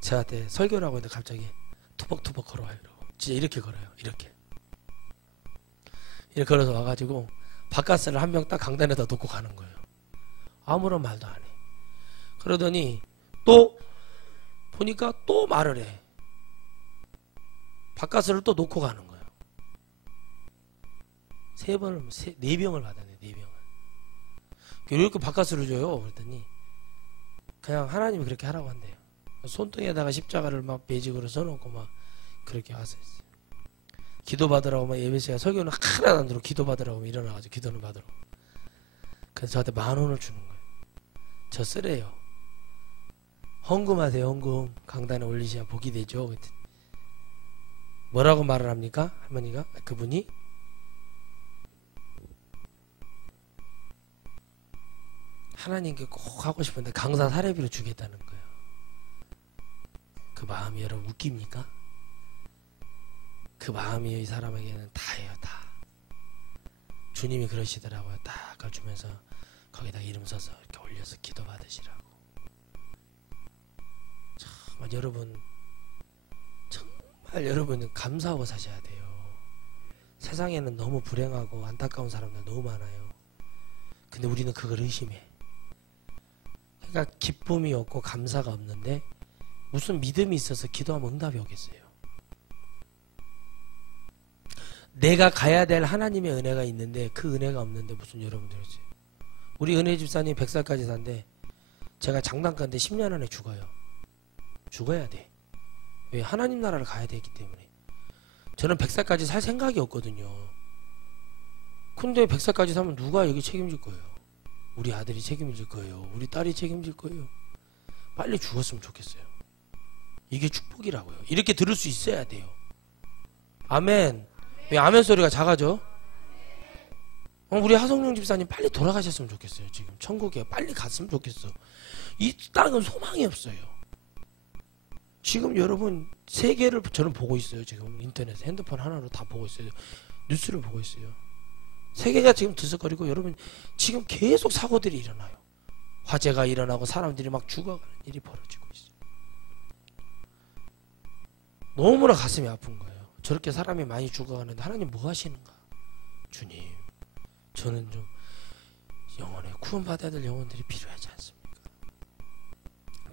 저한테 설교를 하고 있는데 갑자기 투벅투벅 걸어와요. 진짜 이렇게 걸어요. 이렇게 걸어서 와가지고 바카스를 한 병 딱 강단에다 놓고 가는 거예요. 아무런 말도 안 해. 그러더니 또 보니까 또 말을 해. 바카스를 또 놓고 가는 거예요. 네 병을 받았네. 4병을. 이렇게 바카스를 줘요. 그랬더니 그냥 하나님이 그렇게 하라고 한대요. 손등에다가 십자가를 막 매직으로 써놓고 막 그렇게 왔어요. 기도 받으라고 막 예배시간 설교는 하나도 안 들어. 기도 받으라고 일어나가지고 기도는 받으라고. 그래서 저한테 10,000원을 주는 거예요. 저 쓰래요. 헌금하세요. 헌금. 강단에 올리셔야 복이 되죠. 그랬더니 뭐라고 말을 합니까? 할머니가? 그분이 하나님께 꼭 하고 싶은데 강사 사례비로 주겠다는 거예요. 그 마음이 여러분 웃깁니까? 그 마음이 이 사람에게는 다예요. 다. 주님이 그러시더라고요. 딱 그걸 주면서 거기다 이름 써서 이렇게 올려서 기도 받으시라고. 정말 여러분은 감사하고 사셔야 돼요. 세상에는 너무 불행하고 안타까운 사람들 너무 많아요. 근데 우리는 그걸 의심해. 그러니까 기쁨이 없고 감사가 없는데 무슨 믿음이 있어서 기도하면 응답이 오겠어요. 내가 가야 될 하나님의 은혜가 있는데 그 은혜가 없는데 무슨 여러분들이 우리 은혜 집사님 100살까지 산대. 제가 장난감인데 10년 안에 죽어요. 죽어야 돼. 왜? 하나님 나라를 가야 되기 때문에. 저는 100살까지 살 생각이 없거든요. 근데 100살까지 살면 누가 여기 책임질 거예요? 우리 아들이 책임질 거예요. 우리 딸이 책임질 거예요. 빨리 죽었으면 좋겠어요. 이게 축복이라고요. 이렇게 들을 수 있어야 돼요. 아멘. 왜 아멘 소리가 작아져? 우리 하성룡 집사님 빨리 돌아가셨으면 좋겠어요. 지금 천국에 빨리 갔으면 좋겠어. 이 땅은 소망이 없어요. 지금 여러분 세계를 저는 보고 있어요. 지금 인터넷 핸드폰 하나로 다 보고 있어요. 뉴스를 보고 있어요. 세계가 지금 들썩거리고 여러분 지금 계속 사고들이 일어나요. 화재가 일어나고 사람들이 막 죽어가는 일이 벌어지고 있어요. 너무나 가슴이 아픈 거예요. 저렇게 사람이 많이 죽어가는데 하나님 뭐 하시는가? 주님, 저는 좀 영혼에 구원받아야 될 영혼들이 필요하지 않습니까?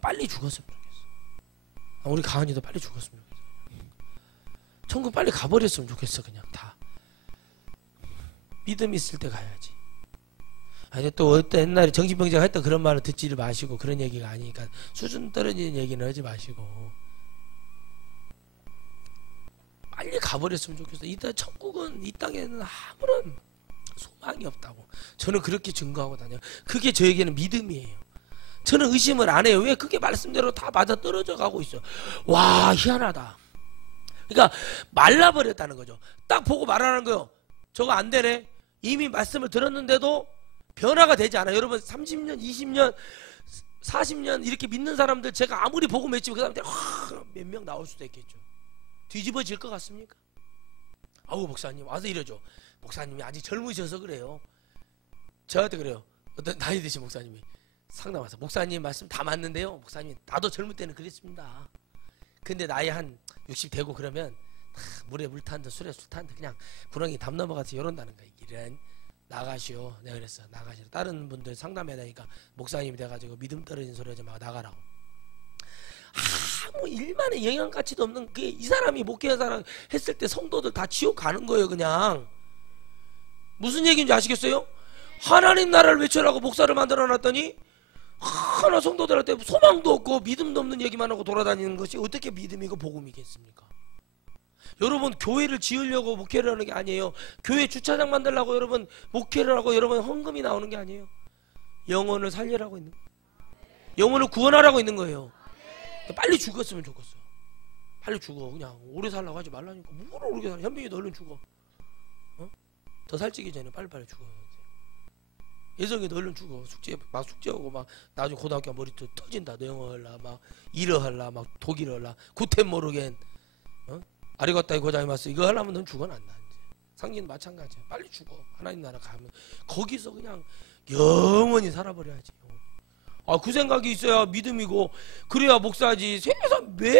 빨리 죽었으면 좋겠어. 우리 가은이도 빨리 죽었으면 좋겠어. 천국 빨리 가버렸으면 좋겠어. 그냥 다 믿음 있을 때 가야지. 아니 또 어떤 옛날에 정신병자가 했던 그런 말을 듣지를 마시고, 그런 얘기가 아니니까 수준 떨어지는 얘기는 하지 마시고 빨리 가버렸으면 좋겠어. 이따 천국은 이 땅에는 아무런 소망이 없다고 저는 그렇게 증거하고 다녀요. 그게 저에게는 믿음이에요. 저는 의심을 안 해요. 왜? 그게 말씀대로 다 맞아 떨어져 가고 있어. 와, 희한하다. 그러니까 말라버렸다는 거죠. 딱 보고 말하는 거요. 저거 안 되네. 이미 말씀을 들었는데도 변화가 되지 않아요. 여러분 30년, 20년, 40년 이렇게 믿는 사람들 제가 아무리 보고 맺히면 그 사람들 몇 명 나올 수도 있겠죠. 뒤집어질 것 같습니까? 아우 목사님 와서 이러죠. 목사님이 아직 젊으셔서 그래요. 저한테 그래요. 어떤 나이 드신 목사님이 상담 와서 목사님 말씀 다 맞는데요. 목사님 나도 젊을 때는 그랬습니다. 근데 나이 한 60 되고 그러면 물에 물 탄 듯 술에 술 탄 듯 그냥 구렁이 담 넘어가서 이런다는 거야. 이런 나가시오. 내가 그랬어. 나가시오. 다른 분들 상담해 다니까 목사님이 돼가지고 믿음 떨어진 소리 하지 마. 나가라고. 아무 일만의 영향가치도 없는 그 이 사람이 목회한 사람 했을 때 성도들 다 지옥 가는 거예요. 그냥 무슨 얘기인지 아시겠어요? 하나님 나라를 외쳐라고 목사를 만들어 놨더니 하나 성도들한테 소망도 없고 믿음도 없는 얘기만 하고 돌아다니는 것이 어떻게 믿음이고 복음이겠습니까? 여러분 교회를 지으려고 목회를 하는 게 아니에요. 교회 주차장 만들려고 여러분 목회를 하고 여러분 헌금이 나오는 게 아니에요. 영혼을 살리라고 있는 거예요. 영혼을 구원하라고 있는 거예요. 빨리 죽었으면 좋겠어. 빨리 죽어. 그냥 오래 살라고 하지 말라니까. 뭐로 오래 살아. 현빈이 너 얼른 죽어. 어? 더 살찌기 전에 빨리빨리 죽어. 예성이 너 얼른 죽어. 숙제하고 막 나중에 고등학교 머리도 터진다. 너 영어 할라 막 일어 할라 막 독일어 할라 구텐 모르겐 아리가따이 고자이마스 이거 하려면 넌 죽어난다. 이제 상진 마찬가지야. 빨리 죽어. 하나님 나라 가면 거기서 그냥 영원히 살아버려야지. 그 생각이 있어야 믿음이고 그래야 목사지. 세상 매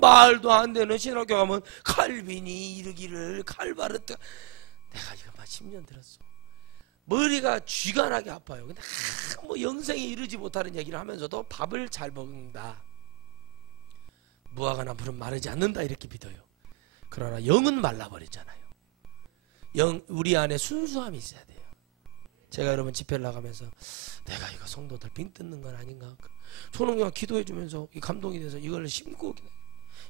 말도 안 되는 신학교 가면 칼빈이 이르기를 칼바르트 내가 이거만 10년 들었어. 머리가 쥐가 나게 아파요. 근데 뭐 영생에 이르지 못하는 얘기를 하면서도 밥을 잘 먹는다. 무화과 나무는 마르지 않는다 이렇게 믿어요. 그러나 영은 말라버렸잖아요. 우리 안에 순수함이 있어야 돼요. 제가 여러분 집회를 나가면서 내가 이거 성도들 빙 뜯는 건 아닌가. 저는 그냥 기도해 주면서 감동이 돼서 이걸 심고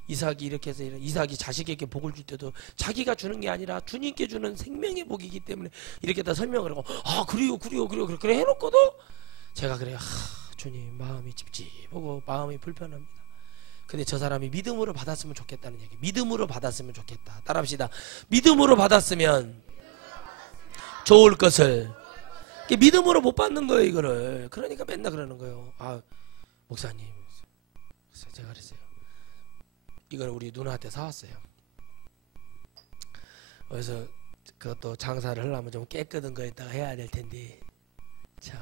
이삭이 이렇게 해서 이삭이 자식에게 복을 줄 때도 자기가 주는 게 아니라 주님께 주는 생명의 복이기 때문에 이렇게 다 설명을 하고 그래요 그래 해놓고도 제가 그래요. 주님 마음이 찝찝하고 마음이 불편합니다. 근데 저 사람이 믿음으로 받았으면 좋겠다는 얘기. 믿음으로 받았으면 좋겠다. 따라합시다. 믿음으로 받았으면 좋을 것을. 믿음으로 못 받는 거예요 이거를. 그러니까 맨날 그러는 거예요. 목사님 제가 그랬어요. 이걸 우리 누나한테 사왔어요. 그래서 그것도 장사를 하려면 좀 깨끗한 거에다가 해야 될 텐데 참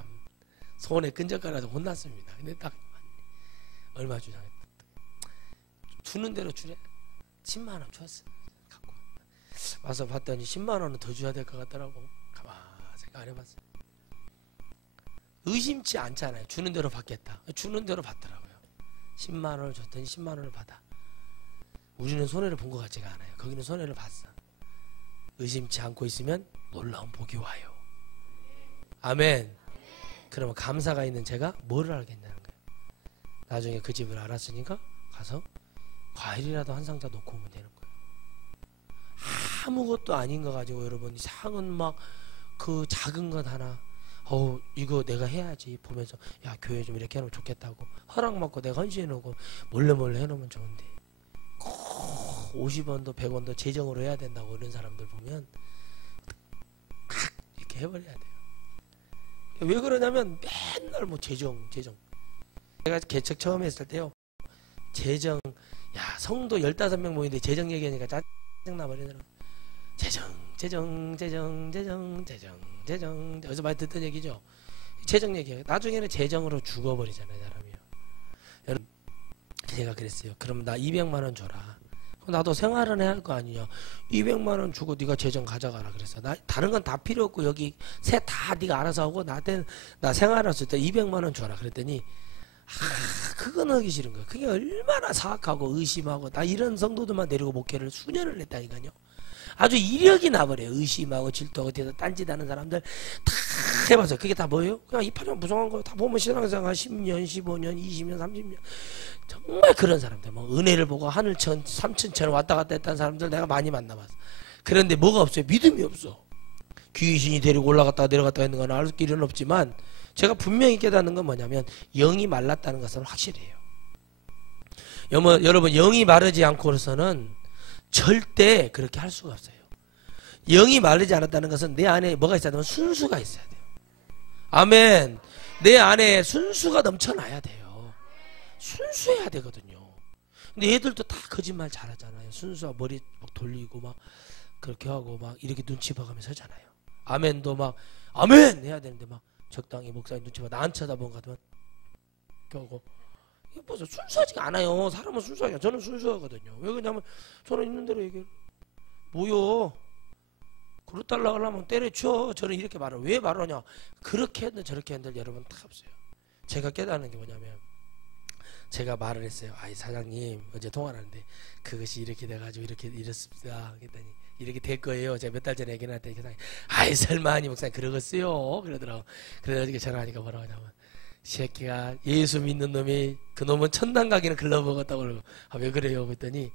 손에 끈적거려서 혼났습니다. 근데 딱 얼마 주냐 주는 대로 주래. 10만 원 줬어. 갖고 와서 봤더니 10만 원은 더 줘야 될 것 같더라고. 가만 생각 안 해봤어요. 의심치 않잖아요. 주는 대로 받겠다. 주는 대로 받더라고요. 10만 원을 줬더니 10만 원을 받아. 우리는 손해를 본 것 같지가 않아요. 거기는 손해를 봤어. 의심치 않고 있으면 놀라운 복이 와요. 아멘. 그러면 감사가 있는 제가 뭐를 알겠냐는 거예요. 나중에 그 집을 알았으니까 가서 과일이라도 한 상자 놓고 오면 되는 거예요. 아무것도 아닌 거 가지고 여러분 상은 막 그 작은 것 하나 이거 내가 해야지 보면서 야 교회 좀 이렇게 해놓으면 좋겠다고 허락 받고 내가 헌신해놓고 몰래 해놓으면 좋은데 꼭 50원도 100원도 재정으로 해야 된다고 이런 사람들 보면 이렇게 해버려야 돼요. 왜 그러냐면 맨날 뭐 재정 제가 개척 처음 했을 때요 재정 야 성도 15명 모이는데 재정 얘기하니까 짜증나 버리더라고. 재정 어디서 많이 듣던 얘기죠. 재정 얘기 나중에는 재정으로 죽어버리잖아요 사람이요. 여러분 제가 그랬어요. 그럼 나 200만원 줘라. 나도 생활은 해야 할 거 아니냐. 200만원 주고 네가 재정 가져가라 그랬어. 나 다른 건 다 필요 없고 여기 세 다 네가 알아서 하고 나 생활했을 때 200만원 줘라 그랬더니 그건 하기 싫은 거야. 그게 얼마나 사악하고 의심하고 나 이런 성도들만 데리고 목회를 수년을 했다니까요. 아주 이력이 나버려요. 의심하고 질투하고 어디서 딴짓하는 사람들 다 해봐서 그게 다 뭐예요? 그냥 이파리만 무성한 거 다 보면 신앙생활 10년 15년 20년 30년 정말 그런 사람들 뭐 은혜를 보고 하늘천 삼천천 왔다 갔다 했다는 사람들 내가 많이 만나봤어. 그런데 뭐가 없어요? 믿음이 없어. 귀신이 데리고 올라갔다 내려갔다 했는 건 알 길은 없지만 제가 분명히 깨닫는 건 뭐냐면 영이 말랐다는 것은 확실해요. 여러분 영이 마르지 않고서는 절대 그렇게 할 수가 없어요. 영이 마르지 않았다는 것은 내 안에 뭐가 있어야 되면 순수가 있어야 돼요. 아멘. 내 안에 순수가 넘쳐나야 돼요. 순수해야 되거든요. 근데 얘들도 다 거짓말 잘하잖아요. 순수하고 머리 막 돌리고 막 그렇게 하고 막 이렇게 눈치 봐가면서 하잖아요. 아멘도 막 아멘 해야 되는데 막 적당히 목사님 눈치 봐 나 안 쳐다본 것 같으면 하고 이게 벌써 순수하지가 않아요. 사람은 순수하게 저는 순수하거든요. 왜 그러냐면 저는 있는 대로 얘기해요. 뭐요? 그릇 달라고 하려면 때려쳐. 저는 이렇게 말을 왜 말하냐. 그렇게 했든 저렇게 했든 여러분 다 없어요. 제가 깨닫는 게 뭐냐면 제가 말을 했어요. 아이 사장님 어제 통화를 하는데 그것이 이렇게 돼가지고 이렇게 이렇습니다. 그랬더니 이렇게 될 거예요. 제가 몇 달 전에 얘기를 했더니 아이 설마 아니 목사님 그러겠어요? 그러더라고. 그래가지고 전화하니까 뭐라고 하냐면 새끼가 예수 믿는 놈이 그놈은 천당 가기는 글러먹었다고 그러고 왜 그래요? 그랬더니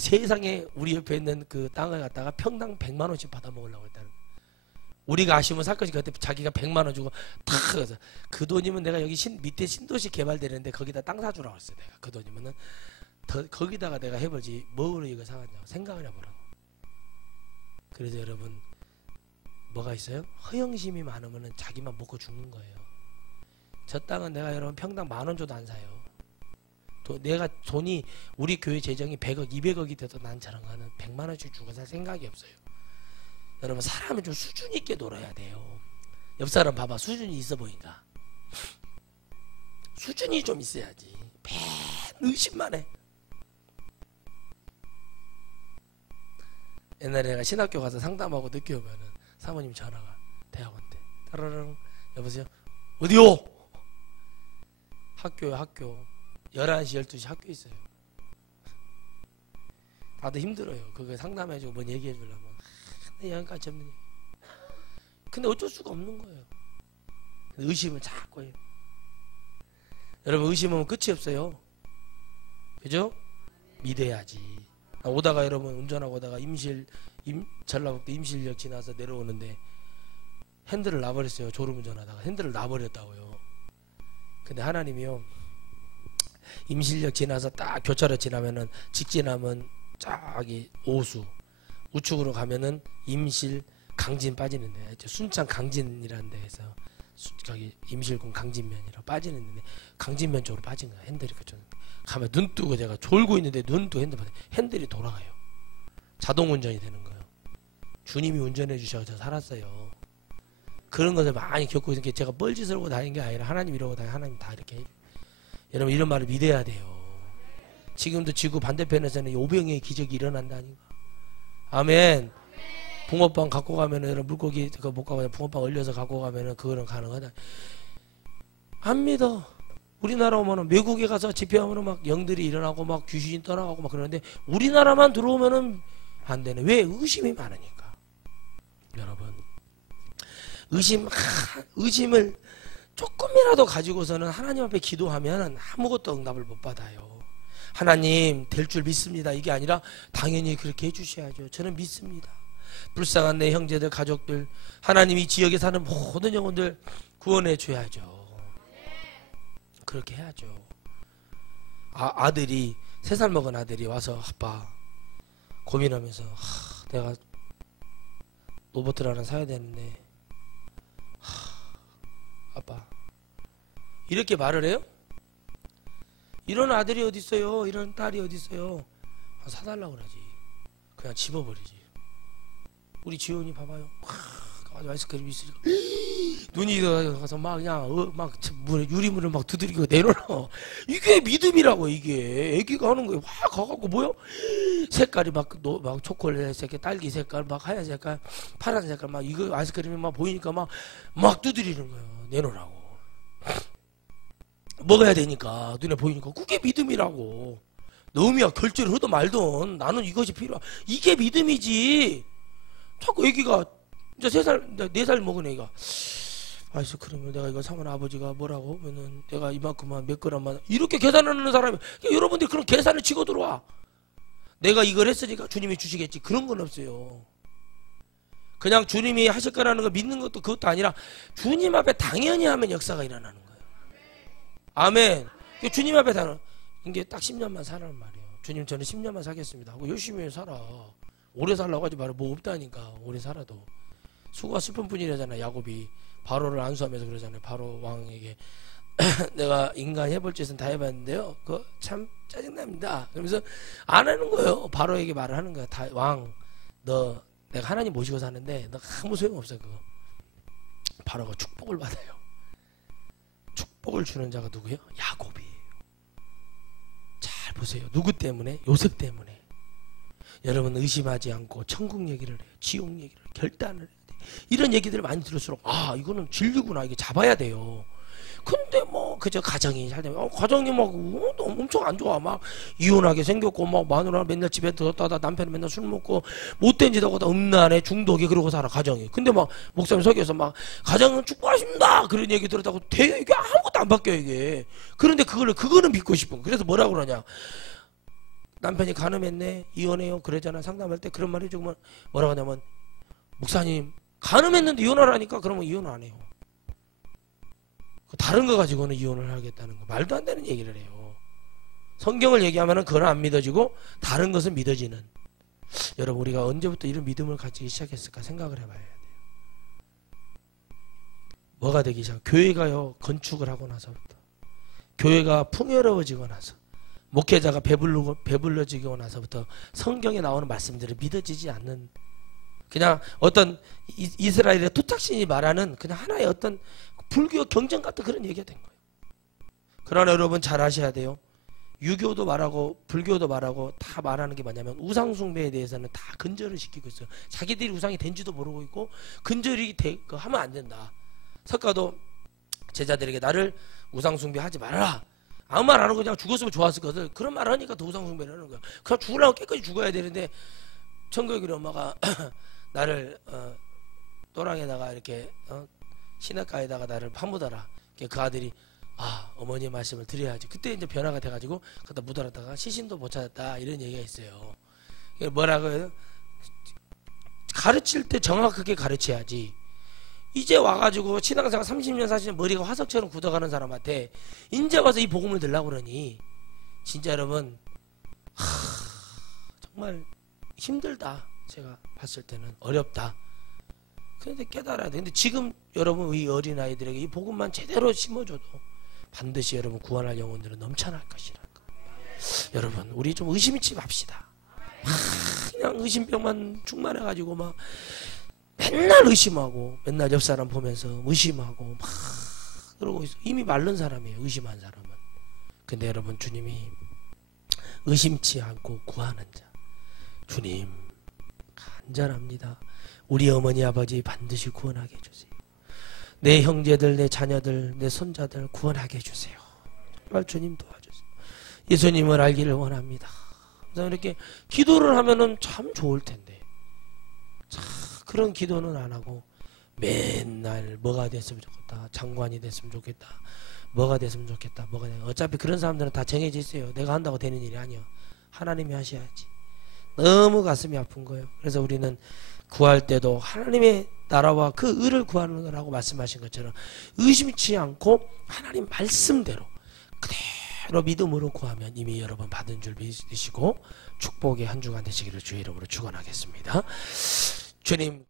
세상에 우리 옆에 있는 그 땅을 갖다가 평당 100만원씩 받아먹으려고 했다는 거예요. 우리가 아쉬우면 사건이 그때 자기가 100만원 주고 탁 해서 그 돈이면 내가 여기 밑에 신도시 개발되는데 거기다 땅 사주라고 했어요. 내가 그 돈이면은 거기다가 내가 해보지 뭐로 이거 사갔냐고 생각을 해보라고. 그래서 여러분 뭐가 있어요? 허영심이 많으면은 자기만 먹고 죽는 거예요. 저 땅은 내가 여러분 평당 10,000원 줘도 안 사요. 내가 돈이 우리 교회 재정이 100억 200억이 돼도 난 저런 거는 100만원씩 주고 살 생각이 없어요. 여러분 사람은 좀 수준 있게 놀아야 돼요. 옆 사람 봐봐 수준이 있어 보인다. 수준이 좀 있어야지. 맨 의심만 해. 옛날에 내가 신학교 가서 상담하고 늦게 오면은 사모님 전화가 대학원 때 따라랑 여보세요? 어디요? 학교요 학교 11시 12시 학교 있어요. 다들 힘들어요. 그거 상담해주고 뭔 얘기해주려면 여기까지 없는 얘기. 근데 어쩔 수가 없는 거예요. 의심을 자꾸 해요. 여러분 의심하면 끝이 없어요. 그죠? 믿어야지. 오다가 여러분 운전하고 오다가 전라북도 임실역 지나서 내려오는데 핸들을 놔버렸어요. 졸음운전하다가 핸들을 놔버렸다고요. 근데 하나님이요 임실역 지나서 딱 교차로 지나면은 직진하면 저기 오수 우측으로 가면은 임실 강진 빠지는데 순창 강진이라는 데에서 저기 임실군 강진면이라 빠지는데 강진면 쪽으로 빠진 거야. 핸들이 그쪽 가면 눈 뜨고 제가 졸고 있는데 눈 뜨고 핸들이 돌아가요. 자동 운전이 되는 거예요. 주님이 운전해 주셔서 저 살았어요. 그런 것을 많이 겪고 있는 게 제가 뻘짓을 하고 다니는 게 아니라 하나님 이러고 다니는 하나님 다 이렇게 해요. 여러분 이런 말을 믿어야 돼요. 지금도 지구 반대편에서는 오병이의 기적이 일어난다니까. 아멘. 붕어빵 갖고 가면은 여러분 물고기 그거 못 가면 붕어빵 얼려서 갖고 가면은 그거는 가능하다. 안 믿어. 우리나라 오면은 외국에 가서 집회하면은 막 영들이 일어나고 막 귀신이 떠나가고 막 그러는데 우리나라만 들어오면은 안 되네. 왜? 의심이 많으니까. 여러분 의심을 조금이라도 가지고서는 하나님 앞에 기도하면 아무것도 응답을 못 받아요. 하나님 될 줄 믿습니다 이게 아니라 당연히 그렇게 해주셔야죠. 저는 믿습니다. 불쌍한 내 형제들 가족들 하나님이 지역에 사는 모든 영혼들 구원해 줘야죠. 그렇게 해야죠. 아들이 3살 먹은 아들이 와서 아빠 고민하면서 내가 로봇을 하나 사야 되는데 아빠 이렇게 말을 해요? 이런 아들이 어디 있어요? 이런 딸이 어디 있어요? 사달라고 그러지. 그냥 집어버리지. 우리 지원이 봐봐요. 가서 아이스크림 있으니까 눈이 가서 막 그냥 막 유리문을 막 두드리고 내놓아. 이게 믿음이라고. 이게 애기가 하는 거예요. 확 가갖고 뭐요? 색깔이 막 초콜릿 색깔, 딸기 색깔, 막 하얀 색깔, 파란 색깔 막 이거 아이스크림이 막 보이니까 막 두드리는 거예요. 내놓으라고. 먹어야 되니까 눈에 보이니까 그게 믿음이라고. 너음이야 결제를 하든 말든 나는 이것이 필요하. 이게 믿음이지. 자꾸 애기가 이제 3살, 4살 먹은 애가 아이스크림을 내가 이거 사면 아버지가 뭐라고 하면은 내가 이만큼만 몇 그램만 이렇게 계산하는 사람이 여러분들이 그런 계산을 치고 들어와. 내가 이걸 했으니까 주님이 주시겠지 그런 건 없어요. 그냥 주님이 하실 거라는 걸 믿는 것도 그것도 아니라 주님 앞에 당연히 하면 역사가 일어나는 거예요. 아멘. 주님 앞에 당연 이게 딱 10년만 살라는 말이에요. 주님 저는 10년만 살겠습니다 하고 열심히 살아. 오래 살라고 하지 말아. 뭐 없다니까. 오래 살아도 수고가 슬픈 분이라잖아. 야곱이 바로를 안수하면서 그러잖아요. 바로 왕에게 내가 인간 해볼 짓은 다 해봤는데요 그거 참 짜증납니다. 그러면서 안 하는 거예요. 바로에게 말을 하는 거야. 왕 너 내가 하나님 모시고 사는데 너 아무 소용없어. 그거 바로가 축복을 받아요. 축복을 주는 자가 누구예요? 야곱이에요. 잘 보세요. 누구 때문에? 요셉 때문에. 여러분 의심하지 않고 천국 얘기를 해요. 지옥 얘기를 결단을 해요. 이런 얘기들을 많이 들을수록 이거는 진리구나. 이게 잡아야 돼요. 근데 뭐 그저 가정이 잘 되면 가정이 막 엄청 안 좋아. 막 이혼하게 생겼고 막 마누라 맨날 집에 들었다가 남편은 맨날 술 먹고 못된 짓 하고 다 음란에 중독이 그러고 살아 가정이. 근데 막 목사님 설교에서 막 가정은 축복하십니다 그런 얘기 들었다고 되게 이게 아무것도 안 바뀌어 이게. 그런데 그거는 믿고 싶은. 그래서 뭐라고 그러냐. 남편이 가늠했네 이혼해요 그러잖아. 상담할 때 그런 말이 조금 뭐라고 하냐면 목사님 가늠했는데 이혼하라니까 그러면 이혼 안 해요. 다른 거 가지고는 이혼을 하겠다는 거 말도 안 되는 얘기를 해요. 성경을 얘기하면 그건 안 믿어지고 다른 것은 믿어지는. 여러분 우리가 언제부터 이런 믿음을 가지기 시작했을까 생각을 해봐야 돼요. 뭐가 되기 시작? 교회가요 건축을 하고 나서부터 교회가 풍요로워지고 나서 목회자가 배불러지고 나서부터 성경에 나오는 말씀들을 믿어지지 않는 그냥 어떤 이스라엘의 토착신이 말하는 그냥 하나의 어떤 불교 경전 같은 그런 얘기가 된 거예요. 그러나 여러분 잘 아셔야 돼요. 유교도 말하고 불교도 말하고 다 말하는 게 뭐냐면 우상숭배에 대해서는 다 근절을 시키고 있어요. 자기들이 우상이 된지도 모르고 있고 근절이 하면 안 된다. 석가도 제자들에게 나를 우상숭배하지 말아라. 아무 말 안 하고 그냥 죽었으면 좋았을 것을 그런 말 하니까 더 우상숭배를 하는 거야. 그냥 죽으려고 깨끗이 죽어야 되는데 천국의 엄마가 나를 또랑에다가 이렇게 시냇가에다가 나를 파묻어라. 그 아들이 어머니의 말씀을 드려야지. 그때 이제 변화가 돼가지고 갖다 묻어놨다가 시신도 못 찾았다 이런 얘기가 있어요. 뭐라고 해요? 가르칠 때 정확하게 가르쳐야지. 이제 와가지고 신앙생활 30년 40년 머리가 화석처럼 굳어가는 사람한테 이제 와서 이 복음을 들라고 그러니 진짜 여러분 정말 힘들다. 제가 봤을 때는 어렵다. 그런데 깨달아야 돼. 근데 지금 여러분 이 어린아이들에게 이 복음만 제대로 심어줘도 반드시 여러분 구원할 영혼들은 넘쳐날 것이라는 거. 여러분 우리 좀 의심치 맙시다. 그냥 의심병만 충만해가지고 막 맨날 의심하고 맨날 옆 사람 보면서 의심하고 막 그러고 있어. 이미 마른 사람이에요. 의심한 사람은. 근데 여러분 주님이 의심치 않고 구하는 자 주님 간절합니다. 우리 어머니 아버지 반드시 구원하게 해주세요. 내 형제들 내 자녀들 내 손자들 구원하게 해주세요. 정말 주님 도와주세요. 예수님을 알기를 원합니다. 그래서 이렇게 기도를 하면은 참 좋을 텐데 그런 기도는 안 하고 맨날 뭐가 됐으면 좋겠다. 장관이 됐으면 좋겠다. 뭐가 됐으면 좋겠다. 어차피 그런 사람들은 다 정해져 있어요. 내가 한다고 되는 일이 아니야. 하나님이 하셔야지. 너무 가슴이 아픈 거예요. 그래서 우리는 구할 때도 하나님의 나라와 그 의를 구하는 거라고 말씀하신 것처럼 의심치 않고 하나님 말씀대로 그대로 믿음으로 구하면 이미 여러분 받은 줄 믿으시고 축복의 한 주간 되시기를 주의 이름으로 축원하겠습니다. 주님